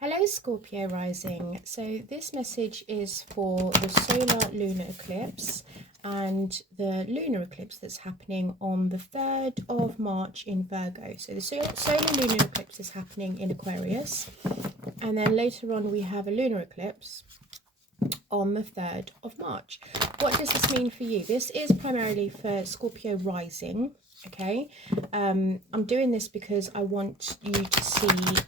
Hello Scorpio rising. So this message is for the solar lunar eclipse and the lunar eclipse that's happening on the 3rd of March in Virgo. So the solar lunar eclipse is happening in Aquarius, and then later on we have a lunar eclipse on the 3rd of March. What does this mean for you? This is primarily for Scorpio rising, okay? I'm doing this because I want you to see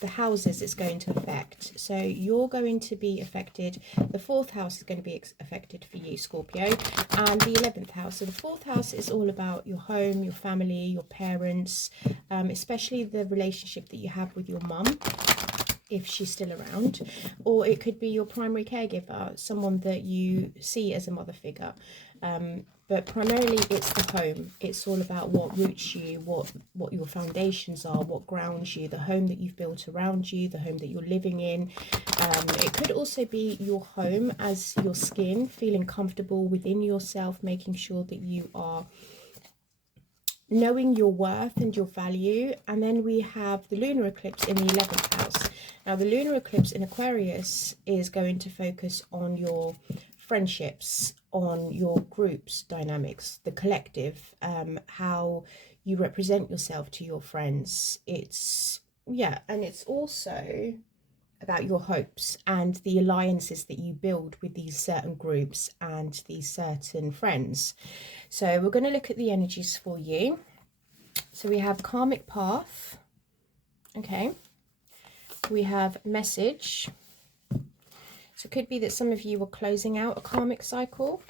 the houses it's going to affect. So you're going to be affected. The 4th house is going to be affected for you, Scorpio, and the 11th house. So the 4th house is all about your home, your family, your parents, especially the relationship that you have with your mum, if she's still around, or it could be your primary caregiver, someone that you see as a mother figure. But primarily it's the home. It's all about what roots you, what your foundations are, what grounds you, the home that you've built around you, the home that you're living in. It could also be your home as your skin, feeling comfortable within yourself, making sure that you are knowing your worth and your value. And then we have the lunar eclipse in the 11th house. Now the lunar eclipse in Aquarius is going to focus on your friendships, on your group's dynamics, the collective, how you represent yourself to your friends. It's and it's also about your hopes and the alliances that you build with these certain groups and these certain friends. So we're going to look at the energies for you. So we have karmic path, okay, we have message. So it could be that some of you are closing out a karmic cycle.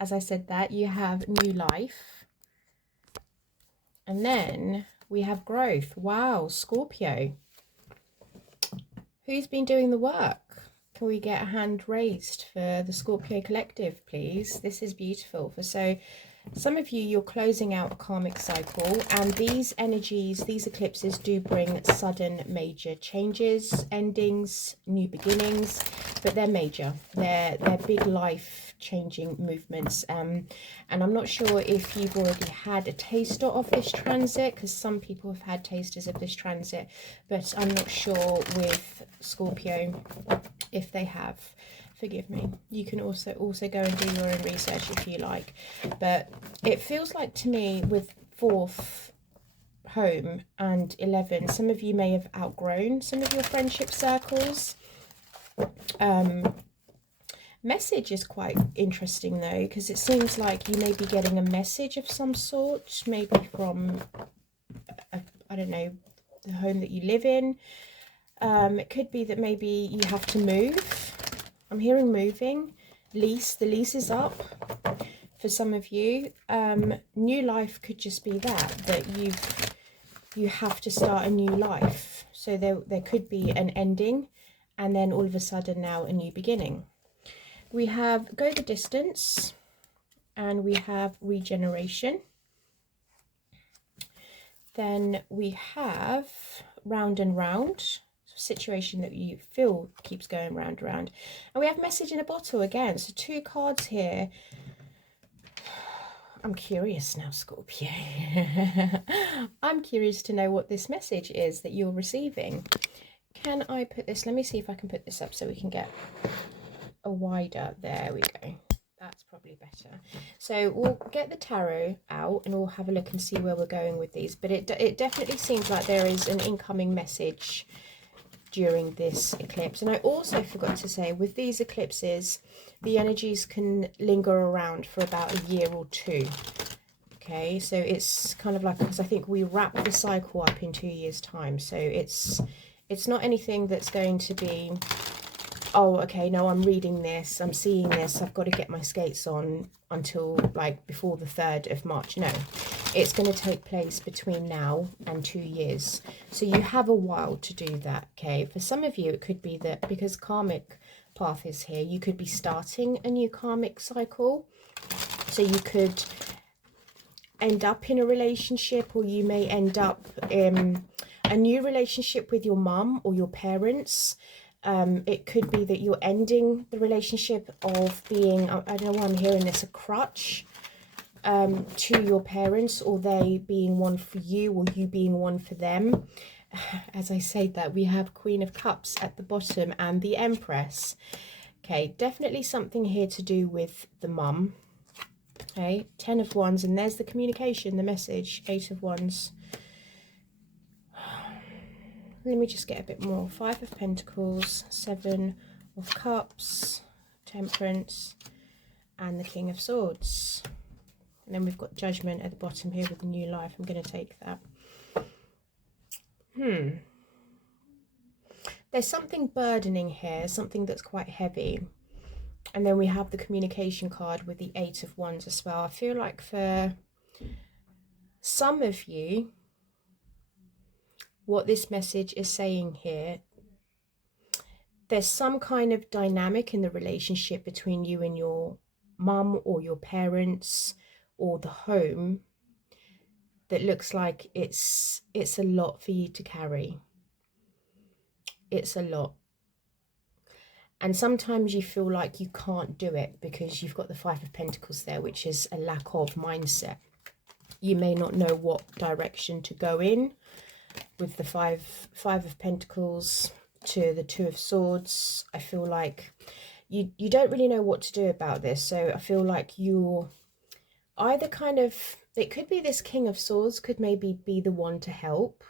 As I said, that you have new life. And then we have growth. Wow, Scorpio. Who's been doing the work? Can we get a hand raised for the Scorpio collective, please? This is beautiful. So some of you, you're closing out a karmic cycle, and these energies, these eclipses do bring sudden major changes, endings, new beginnings, but they're major. They're big life changing movements. And I'm not sure if you've already had a taster of this transit, because some people have had tasters of this transit, but I'm not sure with Scorpio if they have. Forgive me. You can also go and do your own research if you like. But it feels like to me with 4th home and 11, some of you may have outgrown some of your friendship circles. Message is quite interesting though, because it seems like you may be getting a message of some sort, maybe from, I don't know, the home that you live in. It could be that maybe you have to move. I'm hearing moving, lease. The lease is up for some of you. New life could just be that you have to start a new life. So there could be an ending, and then all of a sudden now a new beginning. We have go the distance, and we have regeneration. Then we have round and round. Situation that you feel keeps going round and round, and we have message in a bottle again. So 2 cards here. I'm curious now, Scorpio. I'm curious to know what this message is that you're receiving. Can I put this, let me see if I can put this up so we can get a wider, there we go, that's probably better. So we'll get the tarot out and we'll have a look and see where we're going with these, but it definitely seems like there is an incoming message during this eclipse. And I also forgot to say, with these eclipses, the energies can linger around for about a year or 2. Okay, so it's kind of like, because I think we wrap the cycle up in 2 years' time. So it's not anything that's going to be, oh, okay, no, I'm reading this, I'm seeing this, I've got to get my skates on until like before the 3rd of March. No, it's going to take place between now and 2 years. So you have a while to do that, okay? For some of you, it could be that because karmic path is here, you could be starting a new karmic cycle. So you could end up in a relationship, or you may end up in a new relationship with your mum or your parents. It could be that you're ending the relationship of being, I don't know why I'm hearing this, a crutch to your parents, or they being one for you, or you being one for them. as I say that, we have Queen of Cups at the bottom and the Empress. Okay, definitely something here to do with the mum. Okay, 10 of Wands, and there's the communication, the message, 8 of Wands. Let me just get a bit more. 5 of Pentacles, 7 of Cups, Temperance, and the King of Swords. And then we've got Judgment at the bottom here with the new life. I'm going to take that. There's something burdening here, something that's quite heavy. And then we have the communication card with the 8 of Wands as well. I feel like for some of you, what this message is saying here, there's some kind of dynamic in the relationship between you and your mum or your parents or the home that looks like it's a lot for you to carry. It's a lot. And sometimes you feel like you can't do it because you've got the 5 of Pentacles there, which is a lack of mindset. You may not know what direction to go in with the five of Pentacles to the 2 of Swords. I feel like you don't really know what to do about this. So I feel like you're either kind of, it could be this King of Swords could maybe be the one to help.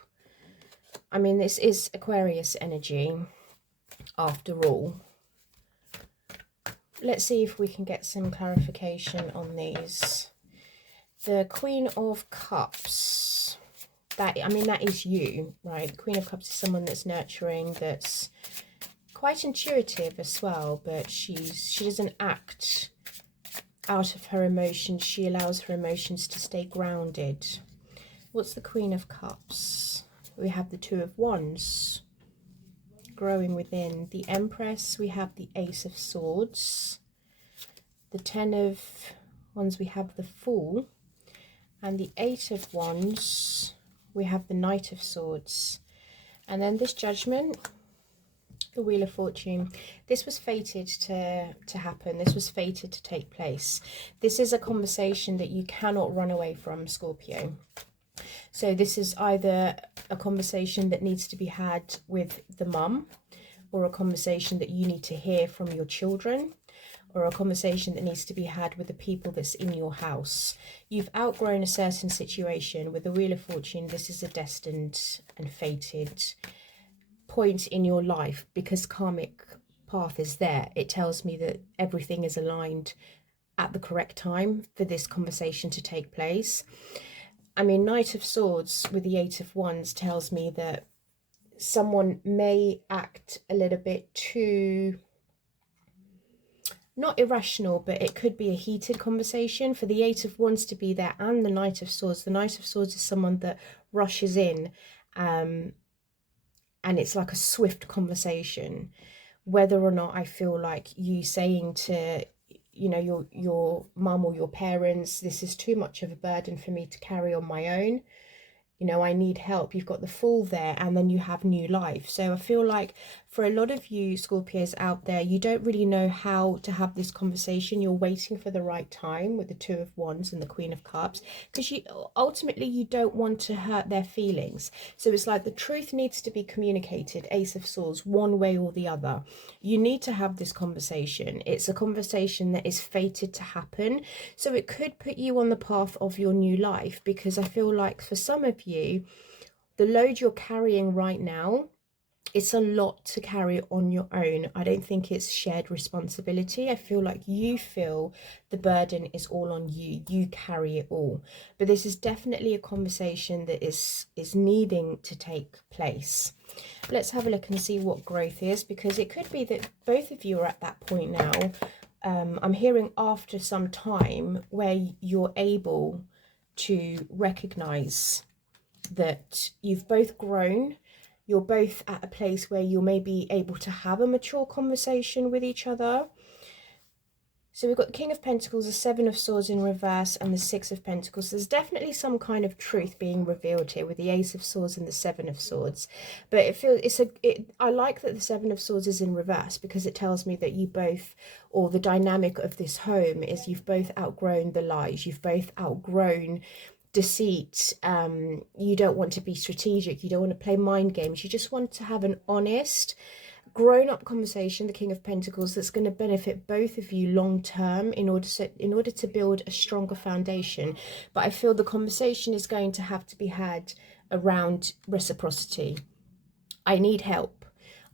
I mean, this is Aquarius energy after all. Let's see if we can get some clarification on these. The Queen of Cups, that is you, right? The Queen of Cups is someone that's nurturing, that's quite intuitive as well, but she doesn't act out of her emotions. She allows her emotions to stay grounded. What's the Queen of Cups? We have the 2 of Wands, growing within. The Empress, we have the Ace of Swords. The 10 of Wands, we have the Fool. And the 8 of Wands, we have the Knight of Swords. And then this Judgment, the Wheel of Fortune. This was fated to happen. This was fated to take place. This is a conversation that you cannot run away from, Scorpio. So this is either a conversation that needs to be had with the mum, or a conversation that you need to hear from your children, or a conversation that needs to be had with the people that's in your house. You've outgrown a certain situation. With the Wheel of Fortune, this is a destined and fated point in your life because karmic path is there. It tells me that everything is aligned at the correct time for this conversation to take place. I mean, Knight of Swords with the 8 of Wands tells me that someone may act a little bit too, not irrational, but it could be a heated conversation. For the 8 of Wands to be there and the Knight of Swords, the Knight of Swords is someone that rushes in, and it's like a swift conversation. Whether or not I feel like you saying to, you know, your mum or your parents, this is too much of a burden for me to carry on my own, you know, I need help. You've got the Fool there, and then you have new life. So I feel like for a lot of you Scorpios out there, you don't really know how to have this conversation. You're waiting for the right time with the 2 of Wands and the Queen of Cups, because ultimately you don't want to hurt their feelings. So it's like the truth needs to be communicated, Ace of Swords, one way or the other. You need to have this conversation. It's a conversation that is fated to happen. So it could put you on the path of your new life, because I feel like for some of you, the load you're carrying right now, it's a lot to carry on your own. I don't think it's shared responsibility. I feel like you feel the burden is all on you. You carry it all. But this is definitely a conversation that is needing to take place. Let's have a look and see what growth is, because it could be that both of you are at that point now. I'm hearing after some time where you're able to recognize that you've both grown. You're both at a place where you're maybe able to have a mature conversation with each other. So we've got the King of Pentacles, the 7 of Swords in reverse, and the 6 of Pentacles. There's definitely some kind of truth being revealed here with the Ace of Swords and the 7 of Swords. But it feels I like that the 7 of Swords is in reverse, because it tells me that you both, or the dynamic of this home is you've both outgrown the lies. You've both outgrown deceit. You don't want to be strategic. You don't want to play mind games. You just want to have an honest, grown-up conversation, the King of Pentacles, that's going to benefit both of you long term in order to build a stronger foundation. But I feel the conversation is going to have to be had around reciprocity. I need help.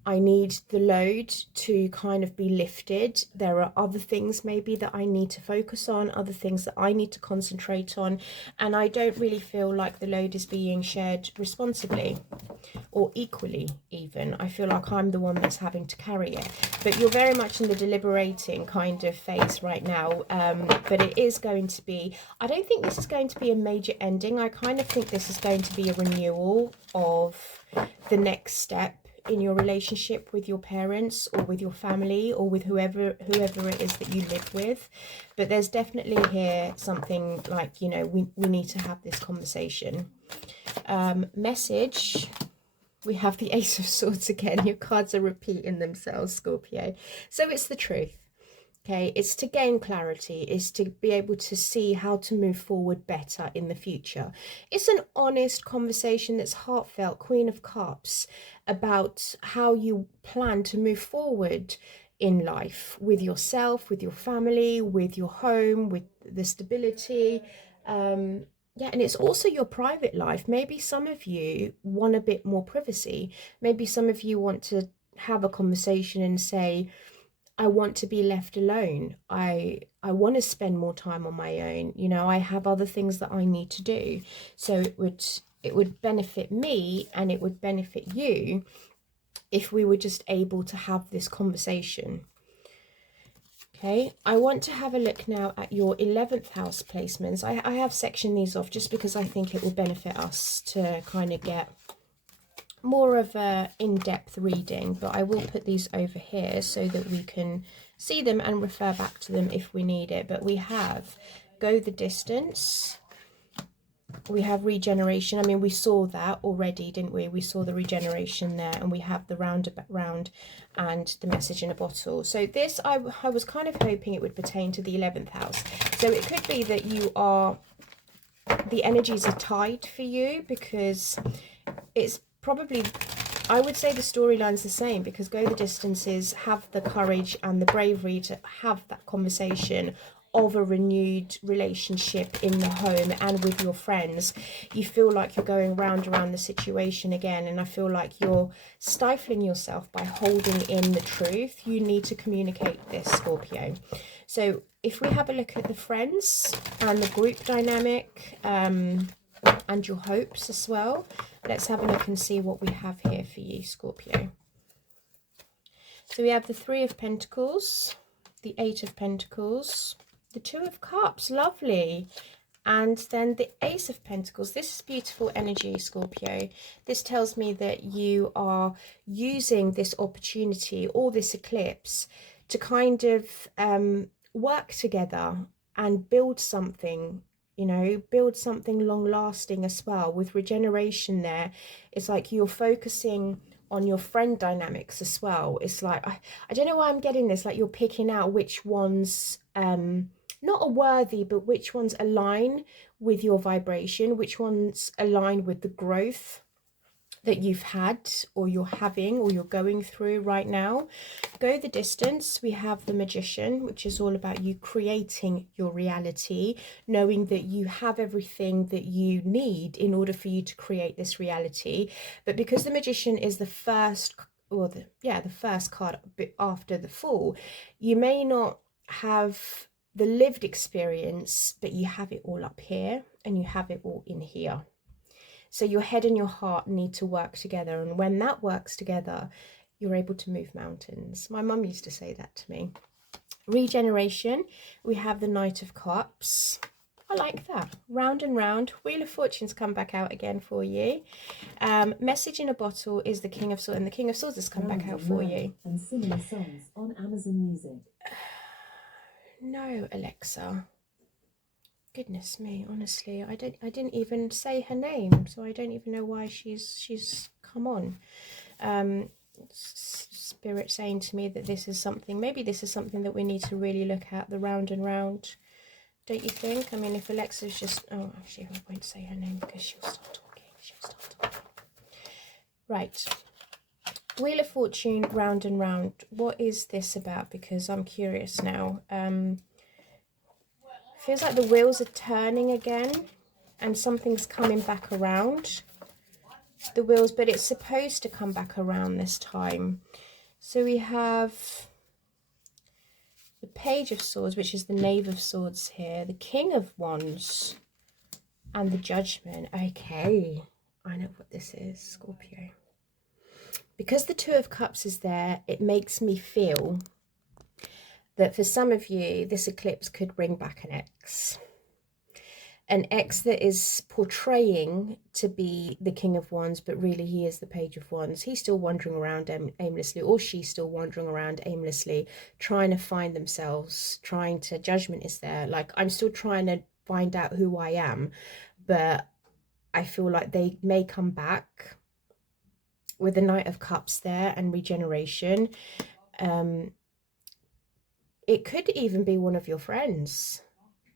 I need the load to kind of be lifted. There are other things maybe that I need to focus on, other things that I need to concentrate on, and I don't really feel like the load is being shared responsibly or equally even. I feel like I'm the one that's having to carry it. But you're very much in the deliberating kind of phase right now. But it is going to be, I don't think this is going to be a major ending. I kind of think this is going to be a renewal of the next step in your relationship with your parents or with your family or with whoever it is that you live with. But there's definitely here something like, you know, we need to have this conversation. Message, we have the Ace of Swords again. Your cards are repeating themselves, Scorpio. So it's the truth. Okay, it's to gain clarity, it's to be able to see how to move forward better in the future. It's an honest conversation that's heartfelt, Queen of Cups, about how you plan to move forward in life with yourself, with your family, with your home, with the stability. Yeah, and it's also your private life. Maybe some of you want a bit more privacy. Maybe some of you want to have a conversation and say, I want to be left alone. I want to spend more time on my own. You know, I have other things that I need to do. So it would benefit me and it would benefit you if we were just able to have this conversation. Okay, I want to have a look now at your 11th house placements. I have sectioned these off just because I think it will benefit us to kind of get more of a in-depth reading, but I will put these over here so that we can see them and refer back to them if we need it. But we have go the distance, we have regeneration. I mean, we saw that already, didn't we? We saw the regeneration there, and we have the round and the message in a bottle. So this, I was kind of hoping it would pertain to the 11th house. So it could be that you are, the energies are tied for you, because it's probably, I would say the storyline's the same, because go the distances, have the courage and the bravery to have that conversation of a renewed relationship in the home and with your friends. You feel like you're going round around the situation again, and I feel like you're stifling yourself by holding in the truth. You need to communicate this, Scorpio. So if we have a look at the friends and the group dynamic, and your hopes as well, let's have a look and see what we have here for you, Scorpio. So we have the Three of Pentacles, the Eight of Pentacles, the Two of Cups, lovely, and then the Ace of Pentacles. This is beautiful energy, Scorpio. This tells me that you are using this opportunity or this eclipse to kind of work together and build something, you know, build something long lasting as well. With regeneration there, it's like you're focusing on your friend dynamics as well. It's like, I don't know why I'm getting this, like you're picking out which ones, not are worthy, but which ones align with your vibration, which ones align with the growth that you've had or you're having or you're going through right now. Go the distance, we have the Magician, which is all about you creating your reality, knowing that you have everything that you need in order for you to create this reality. But because the Magician is the first, or the first card after the Fool, you may not have the lived experience, but you have it all up here and you have it all in here. So your head and your heart need to work together, and when that works together, you're able to move mountains. My mum used to say that to me. Regeneration, we have the Knight of Cups. I like that. Round and round. Wheel of Fortune's come back out again for you. Message in a Bottle is the King of Swords, and the King of Swords has come back out for you. And similar songs on Amazon Music. No, Alexa. Goodness me, honestly, I didn't even say her name, so I don't even know why she's come on. Spirit saying to me that this is something, maybe this is something that we need to really look at, the round and round. Don't you think? I mean, if Alexa's just... Oh, actually, I won't say her name because she'll start talking. Right. Wheel of Fortune, round and round. What is this about? Because I'm curious now. Feels like the wheels are turning again and something's coming back around the wheels, but it's supposed to come back around this time. So we have the Page of Swords, which is the Knave of Swords here, the King of Wands, and the Judgment. Okay, I know what this is, Scorpio. Because the Two of Cups is there, it makes me feel that for some of you, this eclipse could bring back an ex. An ex that is portraying to be the King of Wands, but really he is the Page of Wands. He's still wandering around aimlessly, or she's still wandering around aimlessly, trying to find themselves, Judgment is there. Like, I'm still trying to find out who I am, but I feel like they may come back with the Knight of Cups there and regeneration. It could even be one of your friends.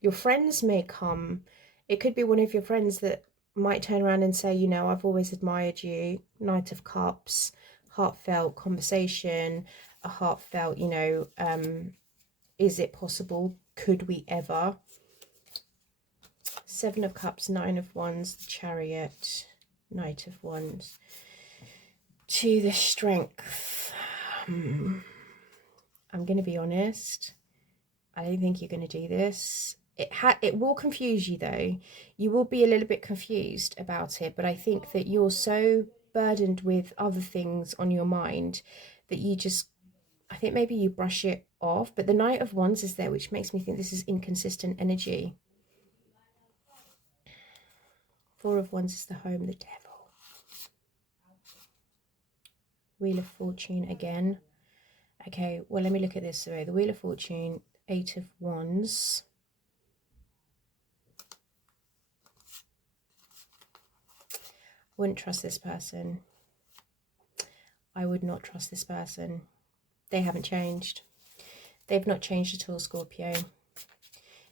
Your friends may come. It could be one of your friends that might turn around and say, you know, I've always admired you. Knight of Cups, heartfelt conversation, a heartfelt, you know, is it possible? Could we ever? Seven of Cups, Nine of Wands, the Chariot, Knight of Wands. To the Strength. I'm going to be honest. I don't think you're going to do this. It will confuse you though. You will be a little bit confused about it, but I think that you're so burdened with other things on your mind that you just, I think maybe you brush it off. But the Knight of Wands is there, which makes me think this is inconsistent energy. Four of Wands is the home, the Devil. Wheel of Fortune again. Okay, well, let me look at this. So the Wheel of Fortune, Eight of Wands. Wouldn't trust this person. I would not trust this person. They haven't changed. They've not changed at all, Scorpio.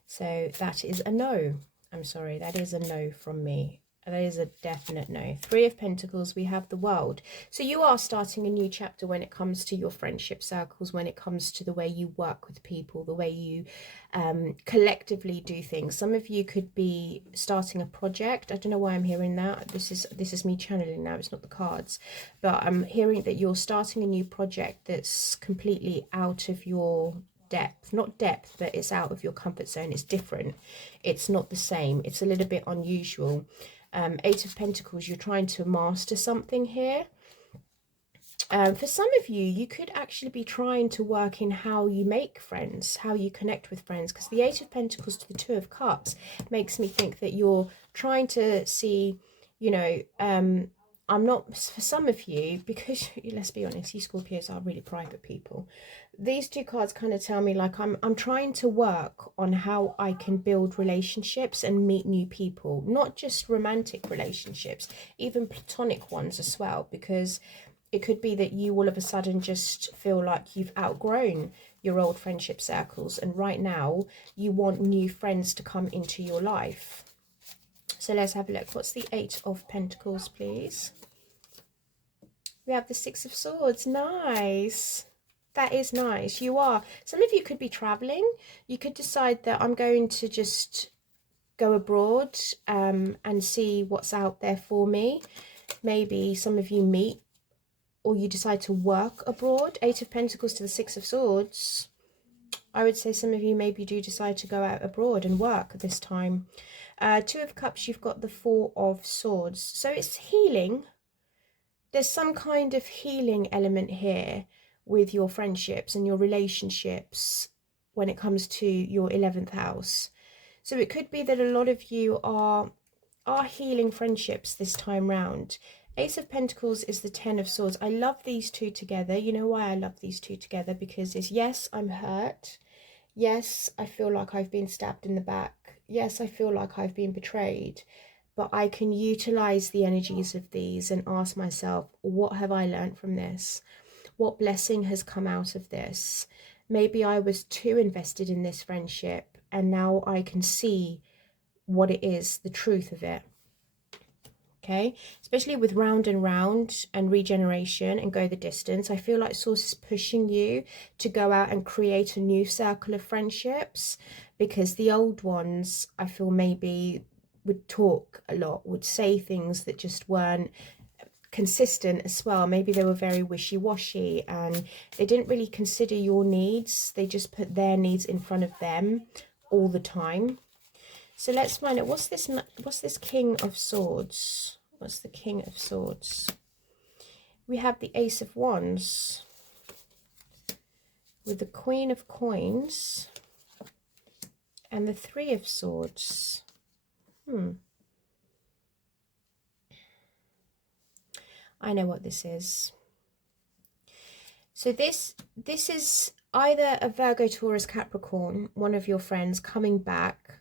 So that is a no. I'm sorry, that is a no from me. That is a definite no. Three of Pentacles, we have the World. So you are starting a new chapter when it comes to your friendship circles, when it comes to the way you work with people, the way you collectively do things. Some of you could be starting a project. I don't know why I'm hearing that. This is me channeling now. It's not the cards. But I'm hearing that you're starting a new project that's completely out of your depth. Not depth, but it's out of your comfort zone. It's different. It's not the same. It's a little bit unusual. Eight of Pentacles, you're trying to master something here. For some of you, you could actually be trying to work in how you make friends, how you connect with friends, because the Eight of Pentacles to the Two of Cups makes me think that you're trying to see, you know, I'm not, for some of you, because let's be honest, you Scorpios are really private people. These two cards kind of tell me like I'm trying to work on how I can build relationships and meet new people, not just romantic relationships, even platonic ones as well, because it could be that you all of a sudden just feel like you've outgrown your old friendship circles and right now you want new friends to come into your life. So let's have a look. What's the Eight of Pentacles, please? We have the Six of Swords. Nice. That is nice. You are. Some of you could be traveling. You could decide that I'm going to just go abroad and see what's out there for me. Maybe some of you meet or you decide to work abroad. Eight of Pentacles to the Six of Swords. I would say some of you maybe do decide to go out abroad and work this time. Two of Cups, you've got the Four of Swords. So it's healing. There's some kind of healing element here with your friendships and your relationships when it comes to your 11th house. So it could be that a lot of you are healing friendships this time round. Ace of Pentacles is the Ten of Swords. I love these two together. You know why I love these two together? Because it's, yes, I'm hurt. Yes, I feel like I've been stabbed in the back. Yes, I feel like I've been betrayed. But I can utilize the energies of these and ask myself, what have I learned from this? What blessing has come out of this? Maybe I was too invested in this friendship and now I can see what it is, the truth of it. Okay, especially with round and round and regeneration and go the distance, I feel like source is pushing you to go out and create a new circle of friendships, because the old ones, I feel, maybe would talk a lot, would say things that just weren't consistent as well. Maybe they were very wishy-washy and they didn't really consider your needs. They just put their needs in front of them all the time. So let's find out, what's this King of Swords? What's the King of Swords? We have the Ace of Wands with the Queen of Coins and the Three of Swords. I know what this is. So this is either a Virgo, Taurus, Capricorn, one of your friends coming back,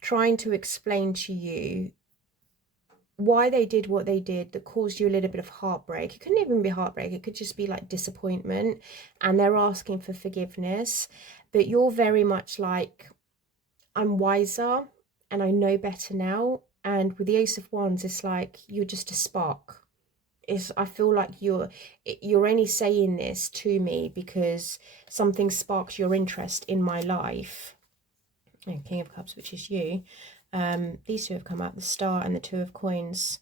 trying to explain to you why they did what they did that caused you a little bit of heartbreak. It couldn't even be heartbreak, it could just be like disappointment, and they're asking for forgiveness. But you're very much like, I'm wiser and I know better now. And with the Ace of Wands, it's like you're just a spark. I feel like you're only saying this to me because something sparks your interest in my life. And King of Cups, which is you. These two have come out, the Star and the Two of Coins.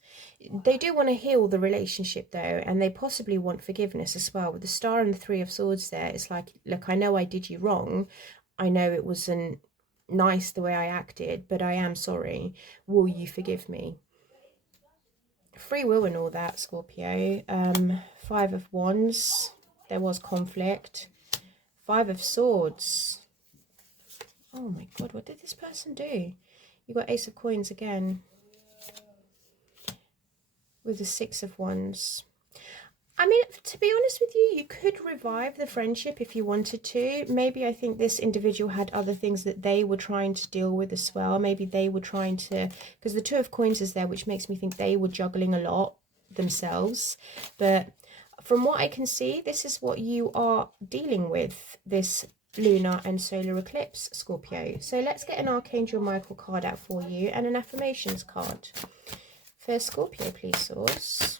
They do want to heal the relationship though, and they possibly want forgiveness as well. With the Star and the Three of Swords there, it's like, look, I know I did you wrong. I know it wasn't nice the way I acted, but I am sorry. Will you forgive me? Free will and all that, Scorpio. Five of Wands, there was conflict. Five of Swords. Oh my God, what did this person do? You got Ace of Coins again with the Six of Wands. I mean, to be honest with you, you could revive the friendship if you wanted to. Maybe I think this individual had other things that they were trying to deal with as well. Maybe they were trying to, because the Two of Coins is there, which makes me think they were juggling a lot themselves. But from what I can see, this is what you are dealing with, this lunar and solar eclipse, Scorpio. So let's get an Archangel Michael card out for you and an affirmations card for Scorpio, please, source.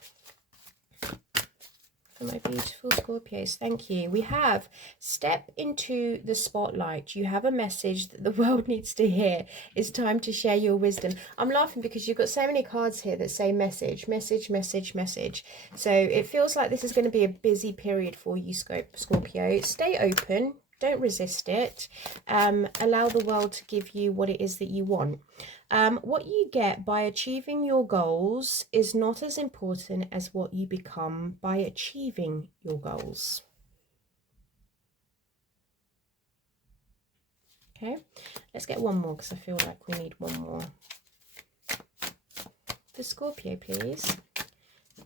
For my beautiful Scorpios, thank you. We have step into the spotlight. You have a message that the world needs to hear. It's time to share your wisdom. I'm laughing because you've got so many cards here that say message, message, message, message. So it feels like this is going to be a busy period for you, Scorpio. Stay open. Don't resist it. Allow the world to give you what it is that you want. What you get by achieving your goals is not as important as what you become by achieving your goals. Okay, let's get one more because I feel like we need one more. For Scorpio, please.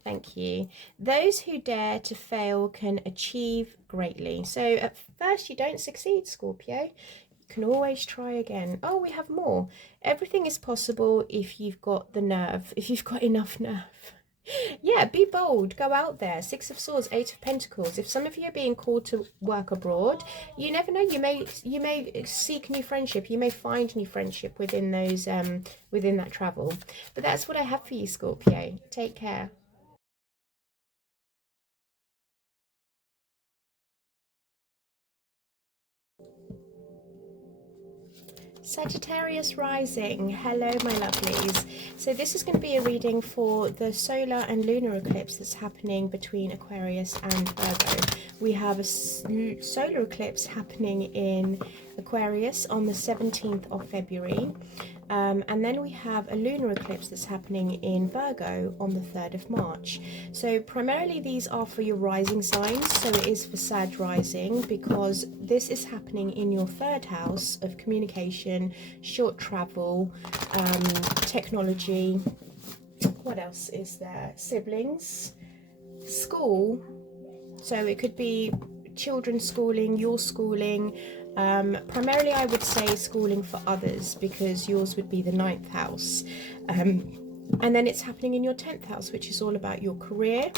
Thank you. Those who dare to fail can achieve greatly. So at first you don't succeed, Scorpio. You can always try again. Oh, we have more. Everything is possible if you've got the nerve, if you've got enough nerve. Yeah, be bold, go out there. Six of Swords, Eight of Pentacles. If some of you are being called to work abroad, you never know, you may seek new friendship, you may find new friendship within those within that travel. But that's what I have for you, Scorpio. Take care. Sagittarius rising, hello my lovelies. So this is going to be a reading for the solar and lunar eclipse that's happening between Aquarius and Virgo. We have a solar eclipse happening in Aquarius on the 17th of February. And then we have a lunar eclipse that's happening in Virgo on the 3rd of March. So primarily these are for your rising signs. So it is for Sag rising because this is happening in your 3rd house of communication, short travel, technology. What else is there? Siblings, school. So it could be children schooling, your schooling. Primarily I would say schooling for others because yours would be the 9th house. And then it's happening in your 10th house, which is all about your career,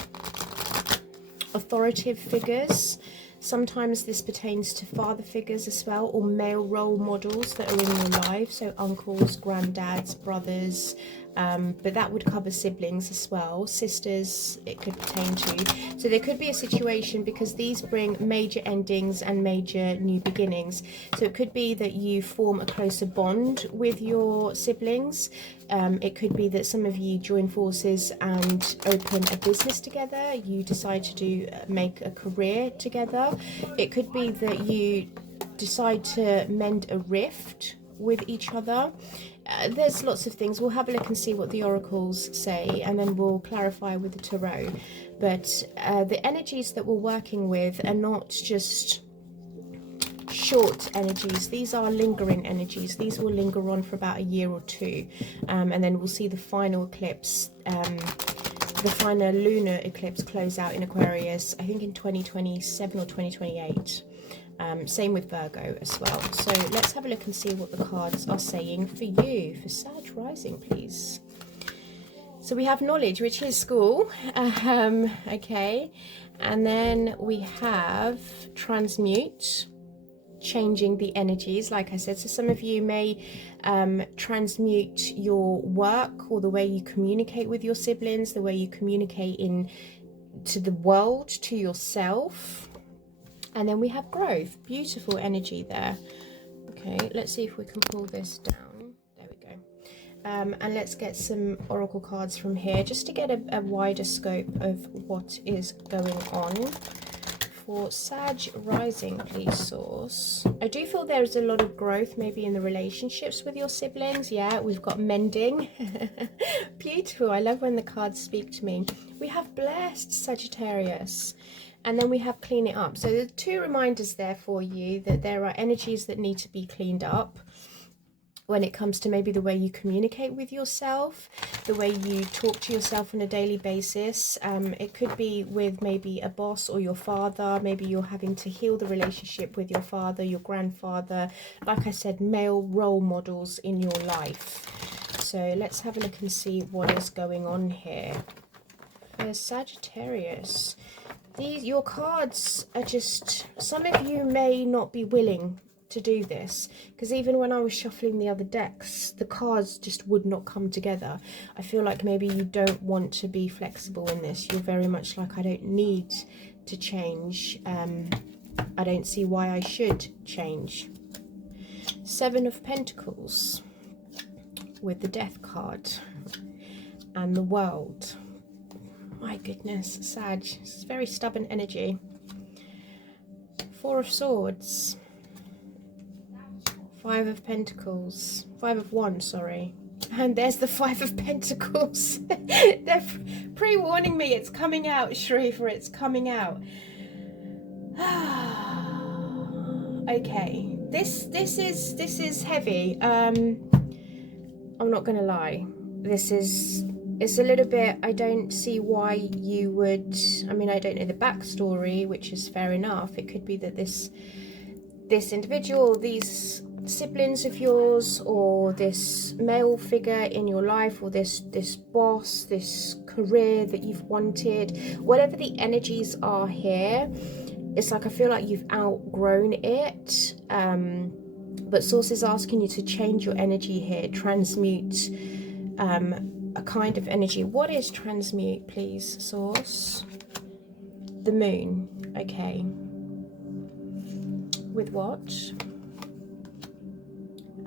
authoritative figures. Sometimes this pertains to father figures as well, or male role models that are in your life, so uncles, granddads, brothers, but that would cover siblings as well, sisters it could pertain to. So there could be a situation, because these bring major endings and major new beginnings. So it could be that you form a closer bond with your siblings. It could be that some of you join forces and open a business together. You decide to make a career together. It could be that you decide to mend a rift with each other. There's lots of things. We'll have a look and see what the oracles say, and then we'll clarify with the tarot. But the energies that we're working with are not just short energies. These are lingering energies. These will linger on for about a year or two, and then we'll see the final eclipse, the final lunar eclipse, close out in Aquarius, I think in 2027 or 2028. Same with Virgo as well. So let's have a look and see what the cards are saying for you, for Sag rising, please. So we have knowledge, which is school, okay, and then we have transmute, changing the energies, like I said. So some of you may transmute your work, or the way you communicate with your siblings, the way you communicate to the world, to yourself. And then we have growth, beautiful energy there. Okay, let's see if we can pull this down. There we go. And let's get some oracle cards from here, just to get a wider scope of what is going on. For Sag rising, please, source. I do feel there is a lot of growth, maybe in the relationships with your siblings. Yeah, we've got mending. Beautiful. I love when the cards speak to me. We have blessed, Sagittarius. And then we have clean it up. So there are two reminders there for you, that there are energies that need to be cleaned up when it comes to maybe the way you communicate with yourself, the way you talk to yourself on a daily basis. It could be with maybe a boss or your father. Maybe you're having to heal the relationship with your father, your grandfather. Like I said, male role models in your life. So let's have a look and see what is going on here. For Sagittarius, your cards are just, some of you may not be willing to do this, because even when I was shuffling the other decks, the cards just would not come together. I feel like maybe you don't want to be flexible in this. You're very much like, I don't need to change. I don't see why I should change. Seven of Pentacles with the Death card and the World. My goodness, Sag, it's very stubborn energy. Four of Swords. Five of Pentacles. Five of Wands, sorry. And there's the Five of Pentacles. They're pre-warning me. It's coming out, Sheriffa. It's coming out. Okay. This is heavy. I'm not gonna lie. It's a little bit, I don't see why you would, I mean, I don't know the backstory, which is fair enough. It could be that this individual, these siblings of yours, or this male figure in your life, or this boss, this career that you've wanted, whatever the energies are here, it's like I feel like you've outgrown it. But Source is asking you to change your energy here, transmute a kind of energy. What is transmute, please, Source? The Moon. Okay. With what?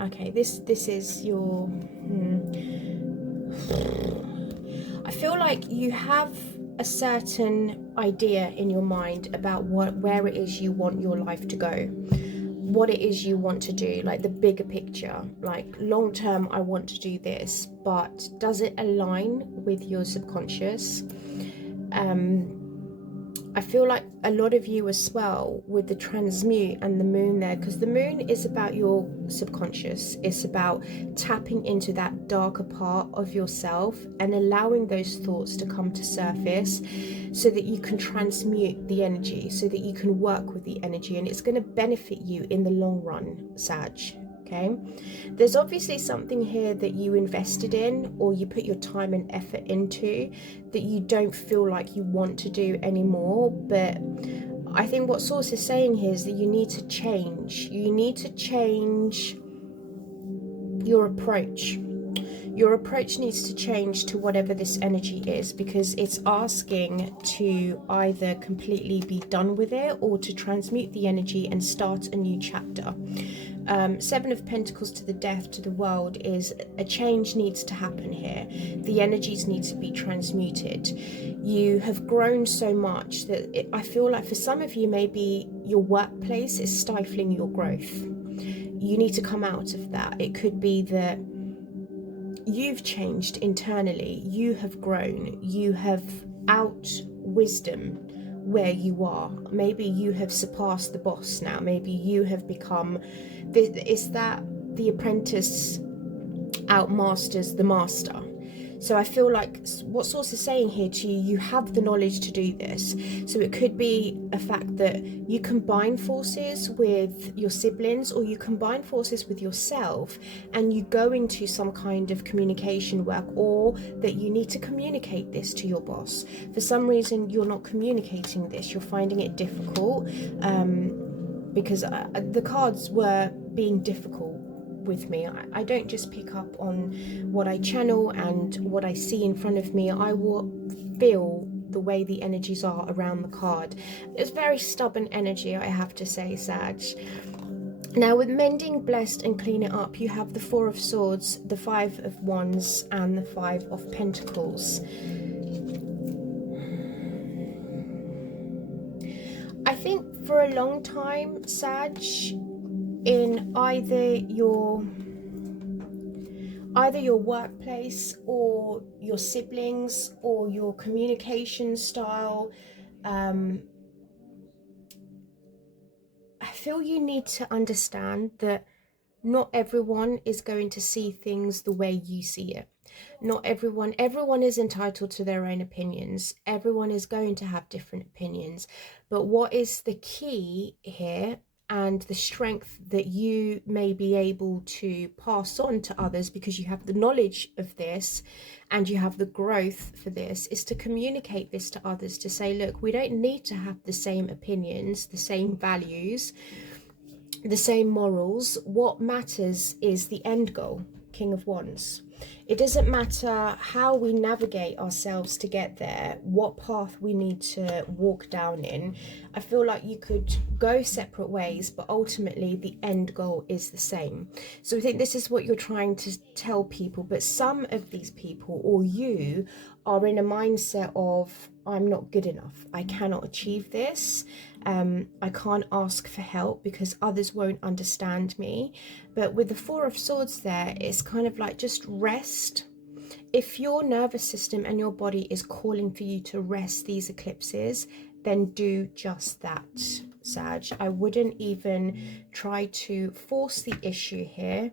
Okay, this is your I feel like you have a certain idea in your mind about where it is you want your life to go, what it is you want to do, like the bigger picture, like long term, I want to do this, but does it align with your subconscious? I feel like a lot of you as well with the transmute and the moon there, because the moon is about your subconscious. It's about tapping into that darker part of yourself and allowing those thoughts to come to surface so that you can transmute the energy, so that you can work with the energy, and it's going to benefit you in the long run, Sag. Okay, there's obviously something here that you invested in, or you put your time and effort into, that you don't feel like you want to do anymore. But I think what Source is saying here is that you need to change. You need to change your approach. Your approach needs to change to whatever this energy is, because it's asking to either completely be done with it or to transmute the energy and start a new chapter. Seven of Pentacles to the Death to the World is a change needs to happen here. The energies need to be transmuted. You have grown so much that I feel like for some of you, maybe your workplace is stifling your growth. You need to come out of that. It could be that you've changed internally, you have grown, you have out wisdom where you are. Maybe you have surpassed the boss now, maybe you have become is that the apprentice outmasters the master. So I feel like what Source is saying here to you, you have the knowledge to do this. So it could be a fact that you combine forces with your siblings, or you combine forces with yourself, and you go into some kind of communication work, or that you need to communicate this to your boss. For some reason, you're not communicating this. You're finding it difficult because the cards were being difficult with me. I don't just pick up on what I channel and what I see in front of me. I will feel the way the energies are around the card. It's very stubborn energy, I have to say, Sag. Now with Mending, Blessed and Clean It Up, you have the Four of Swords, the Five of Wands and the Five of Pentacles. I think for a long time, Sag, in either your workplace or your siblings or your communication style, I feel you need to understand that not everyone is going to see things the way you see it. Not everyone is entitled to their own opinions. Everyone is going to have different opinions. But what is the key here, and the strength that you may be able to pass on to others, because you have the knowledge of this and you have the growth for this, is to communicate this to others, to say, look, we don't need to have the same opinions, the same values, the same morals. What matters is the end goal. King of Wands. It doesn't matter how we navigate ourselves to get there, what path we need to walk down in. I feel like you could go separate ways, but ultimately the end goal is the same. So I think this is what you're trying to tell people, but some of these people, or you, are in a mindset of, I'm not good enough, I cannot achieve this, I can't ask for help because others won't understand me. But with the Four of Swords there, it's kind of like, just rest. If your nervous system and your body is calling for you to rest these eclipses, then do just that, Sag. I wouldn't even try to force the issue here.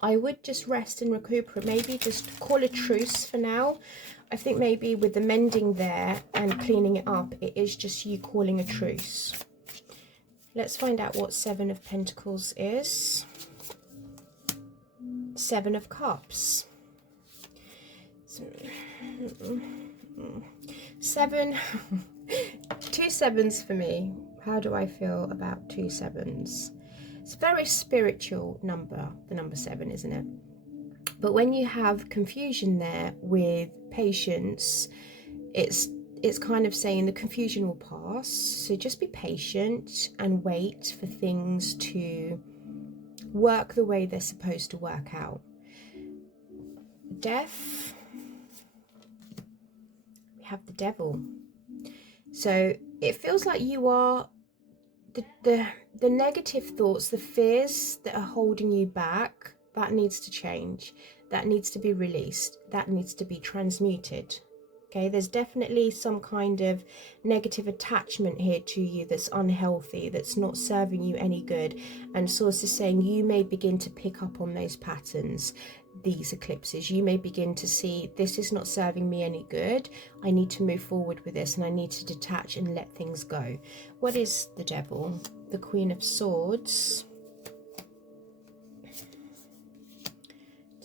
I would just rest and recuperate, maybe just call a truce for now. I think maybe with the mending there and cleaning it up, it is just you calling a truce. Let's find out what Seven of Pentacles is. Seven of Cups. Seven. Two sevens for me. How do I feel about two sevens? It's a very spiritual number, the number 7, isn't it? But when you have confusion there with patience, it's kind of saying the confusion will pass. So just be patient and wait for things to work the way they're supposed to work out. Death. We have the Devil. So it feels like you are the negative thoughts, the fears that are holding you back, that needs to change. That needs to be released. That needs to be transmuted. Okay, there's definitely some kind of negative attachment here to you that's unhealthy, that's not serving you any good. And Source is saying you may begin to pick up on those patterns, these eclipses. You may begin to see, this is not serving me any good. I need to move forward with this, and I need to detach and let things go. What is the Devil? The Queen of Swords. It's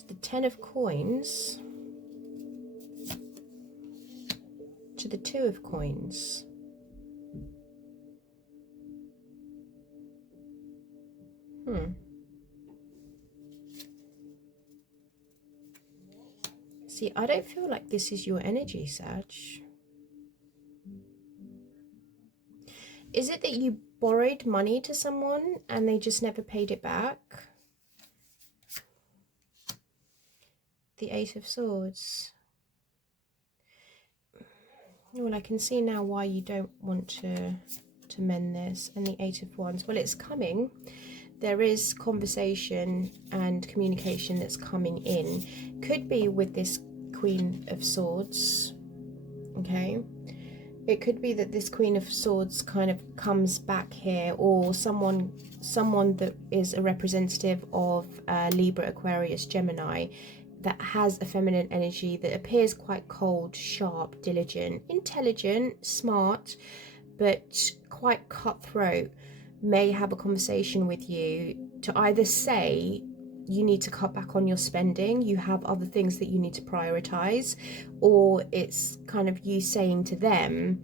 the Ten of Coins. To the Two of Coins. See, I don't feel like this is your energy, Sag. Is it that you borrowed money to someone and they just never paid it back? The Eight of Swords. Well, I can see now why you don't want to mend this. And the Eight of Wands. Well, it's coming. There is conversation and communication that's coming in. Could be with this Queen of Swords. Okay. It could be that this Queen of Swords kind of comes back here, or someone that is a representative of Libra, Aquarius, Gemini, that has a feminine energy that appears quite cold, sharp, diligent, intelligent, smart, but quite cutthroat, may have a conversation with you to either say you need to cut back on your spending, you have other things that you need to prioritize, or it's kind of you saying to them,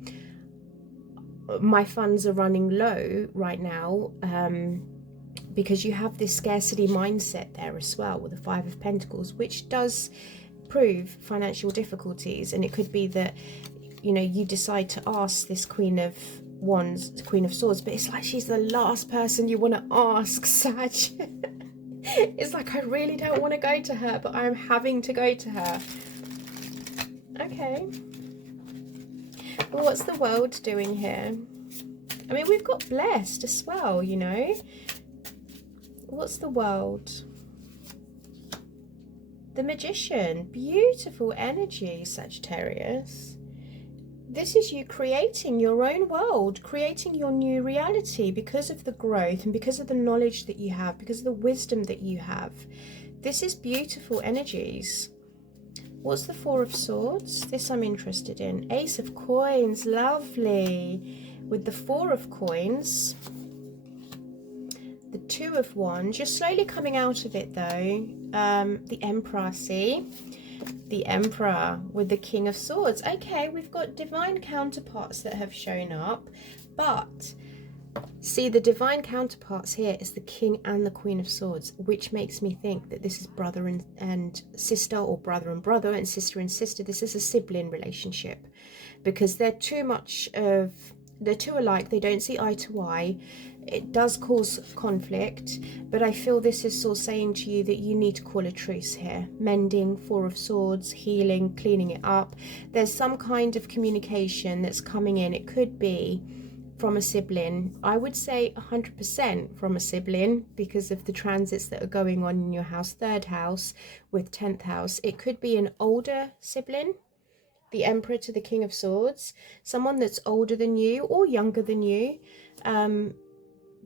my funds are running low right now, because you have this scarcity mindset there as well with the Five of Pentacles, which does prove financial difficulties. And it could be that, you know, you decide to ask this Queen of Wands, Queen of Swords, but it's like she's the last person you want to ask, Sag. It's like, I really don't want to go to her, but I'm having to go to her. Okay. Well, what's the world doing here? I mean, we've got blessed as well, you know. What's the world? The Magician. Beautiful energy, Sagittarius. This is you creating your own world, creating your new reality because of the growth and because of the knowledge that you have, because of the wisdom that you have. This is beautiful energies. What's the Four of Swords? This I'm interested in. Ace of Coins, lovely. With the Four of Coins, the Two of Wands. You're slowly coming out of it though. The Emperor, see? The Emperor with the King of Swords. Okay, we've got divine counterparts that have shown up, but see, the divine counterparts here is the King and the Queen of Swords, which makes me think that this is brother and sister, or brother and brother and sister. This is a sibling relationship, because they're too alike. They don't see eye to eye. It does cause conflict, but I feel this is still saying to you that you need to call a truce here. Mending, Four of Swords, healing, cleaning it up. There's some kind of communication that's coming in. It could be from a sibling. I would say 100% from a sibling, because of the transits that are going on in your house, third house with 10th house. It could be an older sibling, the Emperor to the King of Swords, someone that's older than you or younger than you,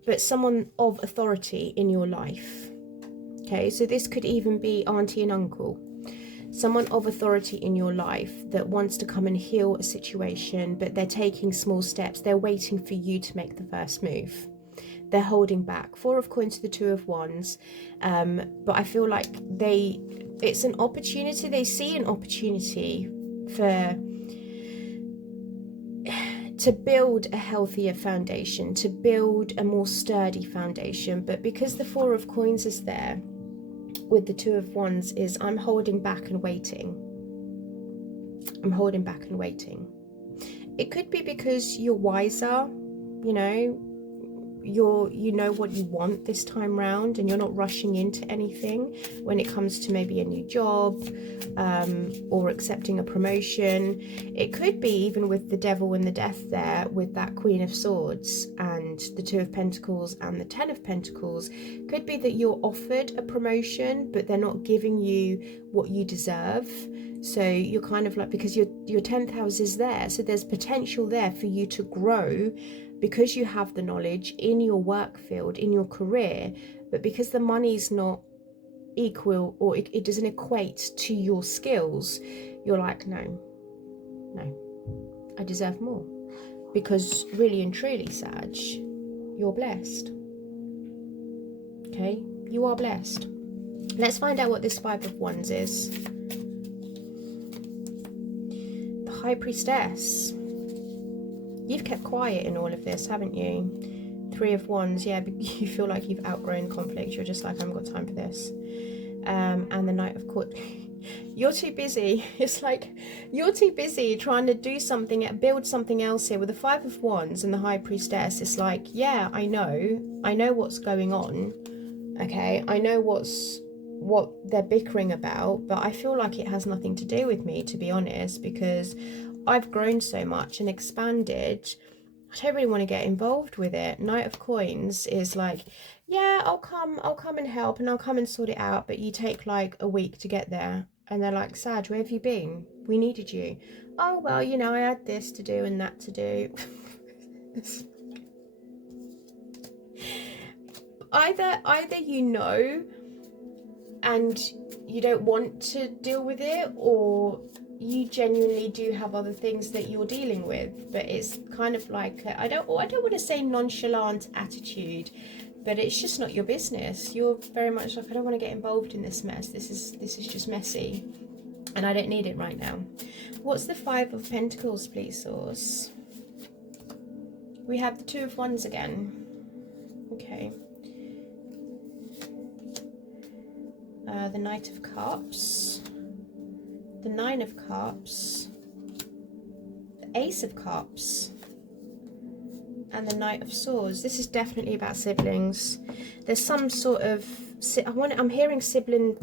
but someone of authority in your life. Okay, so this could even be auntie and uncle. Someone of authority in your life that wants to come and heal a situation, but they're taking small steps. They're waiting for you to make the first move. They're holding back. Four of Coins to the Two of Wands. But I feel like it's an opportunity. They see an opportunity to build a healthier foundation, to build a more sturdy foundation. But because the Four of Coins is there with the Two of Wands, is I'm holding back and waiting. I'm holding back and waiting. It could be because you're wiser, you know, you know what you want this time round, and you're not rushing into anything when it comes to maybe a new job, or accepting a promotion. It could be even with the Devil and the Death there, with that Queen of Swords and the Two of Pentacles and the Ten of Pentacles. Could be that you're offered a promotion, but they're not giving you what you deserve. So you're kind of like, because your 10th house is there, so there's potential there for you to grow, because you have the knowledge in your work field, in your career, but because the money's not equal, or it doesn't equate to your skills, you're like, no, I deserve more. Because really and truly, Sag, you're blessed. Okay, you are blessed. Let's find out what this Five of Wands is. The High Priestess. You've kept quiet in all of this, haven't you? Three of Wands, yeah, you feel like you've outgrown conflict. You're just like, I haven't got time for this. And the Knight of Court. You're too busy. It's like you're too busy trying to do something, build something else here. With the Five of Wands and the High Priestess, it's like, yeah, I know what's going on. Okay, I know what they're bickering about, but I feel like it has nothing to do with me, to be honest, because I've grown so much and expanded. I don't really want to get involved with it. Knight of Coins is like, yeah, I'll come and help, and I'll come and sort it out, but you take like a week to get there. And they're like, Sag, where have you been? We needed you. Oh, well, you know, I had this to do and that to do. either you know and you don't want to deal with it, or you genuinely do have other things that you're dealing with. But it's kind of like I don't want to say nonchalant attitude, but it's just not your business. You're very much like, I don't want to get involved in this mess. This is just messy, and I don't need it right now. What's the Five of Pentacles, please, Source? We have the Two of Wands again. Okay. The Knight of Cups, the Nine of Cups, the Ace of Cups, and the Knight of Swords. This is definitely about siblings. There's some sort of, I'm hearing sibling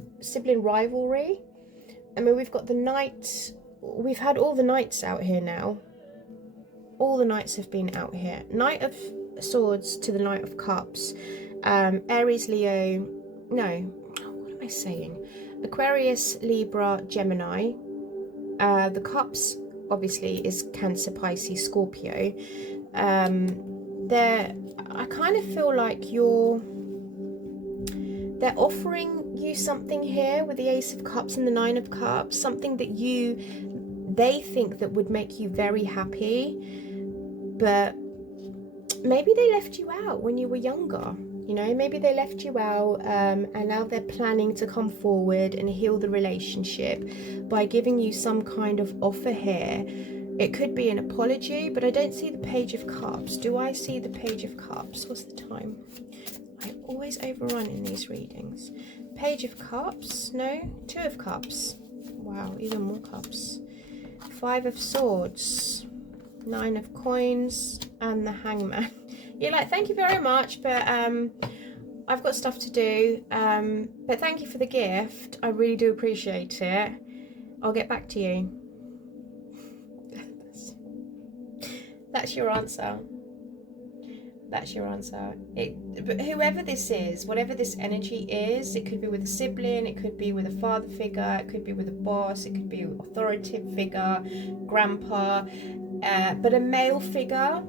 rivalry. I mean, we've got the Knight, we've had all the Knights out here now. All the Knights have been out here. Knight of Swords to the Knight of Cups. Aries, Leo, no, what am I saying? Aquarius, Libra, Gemini. The Cups obviously is Cancer, Pisces, Scorpio. I kind of feel like they're offering you something here with the Ace of Cups and the Nine of Cups, something that they think that would make you very happy, but maybe they left you out when you were younger. You know, maybe they left you out, and now they're planning to come forward and heal the relationship by giving you some kind of offer here. It could be an apology, but I don't see the Page of Cups. Do I see the Page of Cups? What's the time? I always overrun in these readings. Page of Cups? No. Two of Cups. Wow, even more cups. Five of Swords. Nine of Coins. And the Hangman. You're like, thank you very much, but I've got stuff to do. But thank you for the gift. I really do appreciate it. I'll get back to you. That's your answer. That's your answer. But whoever this is, whatever this energy is, it could be with a sibling, it could be with a father figure, it could be with a boss, it could be an authoritative figure, grandpa, but a male figure.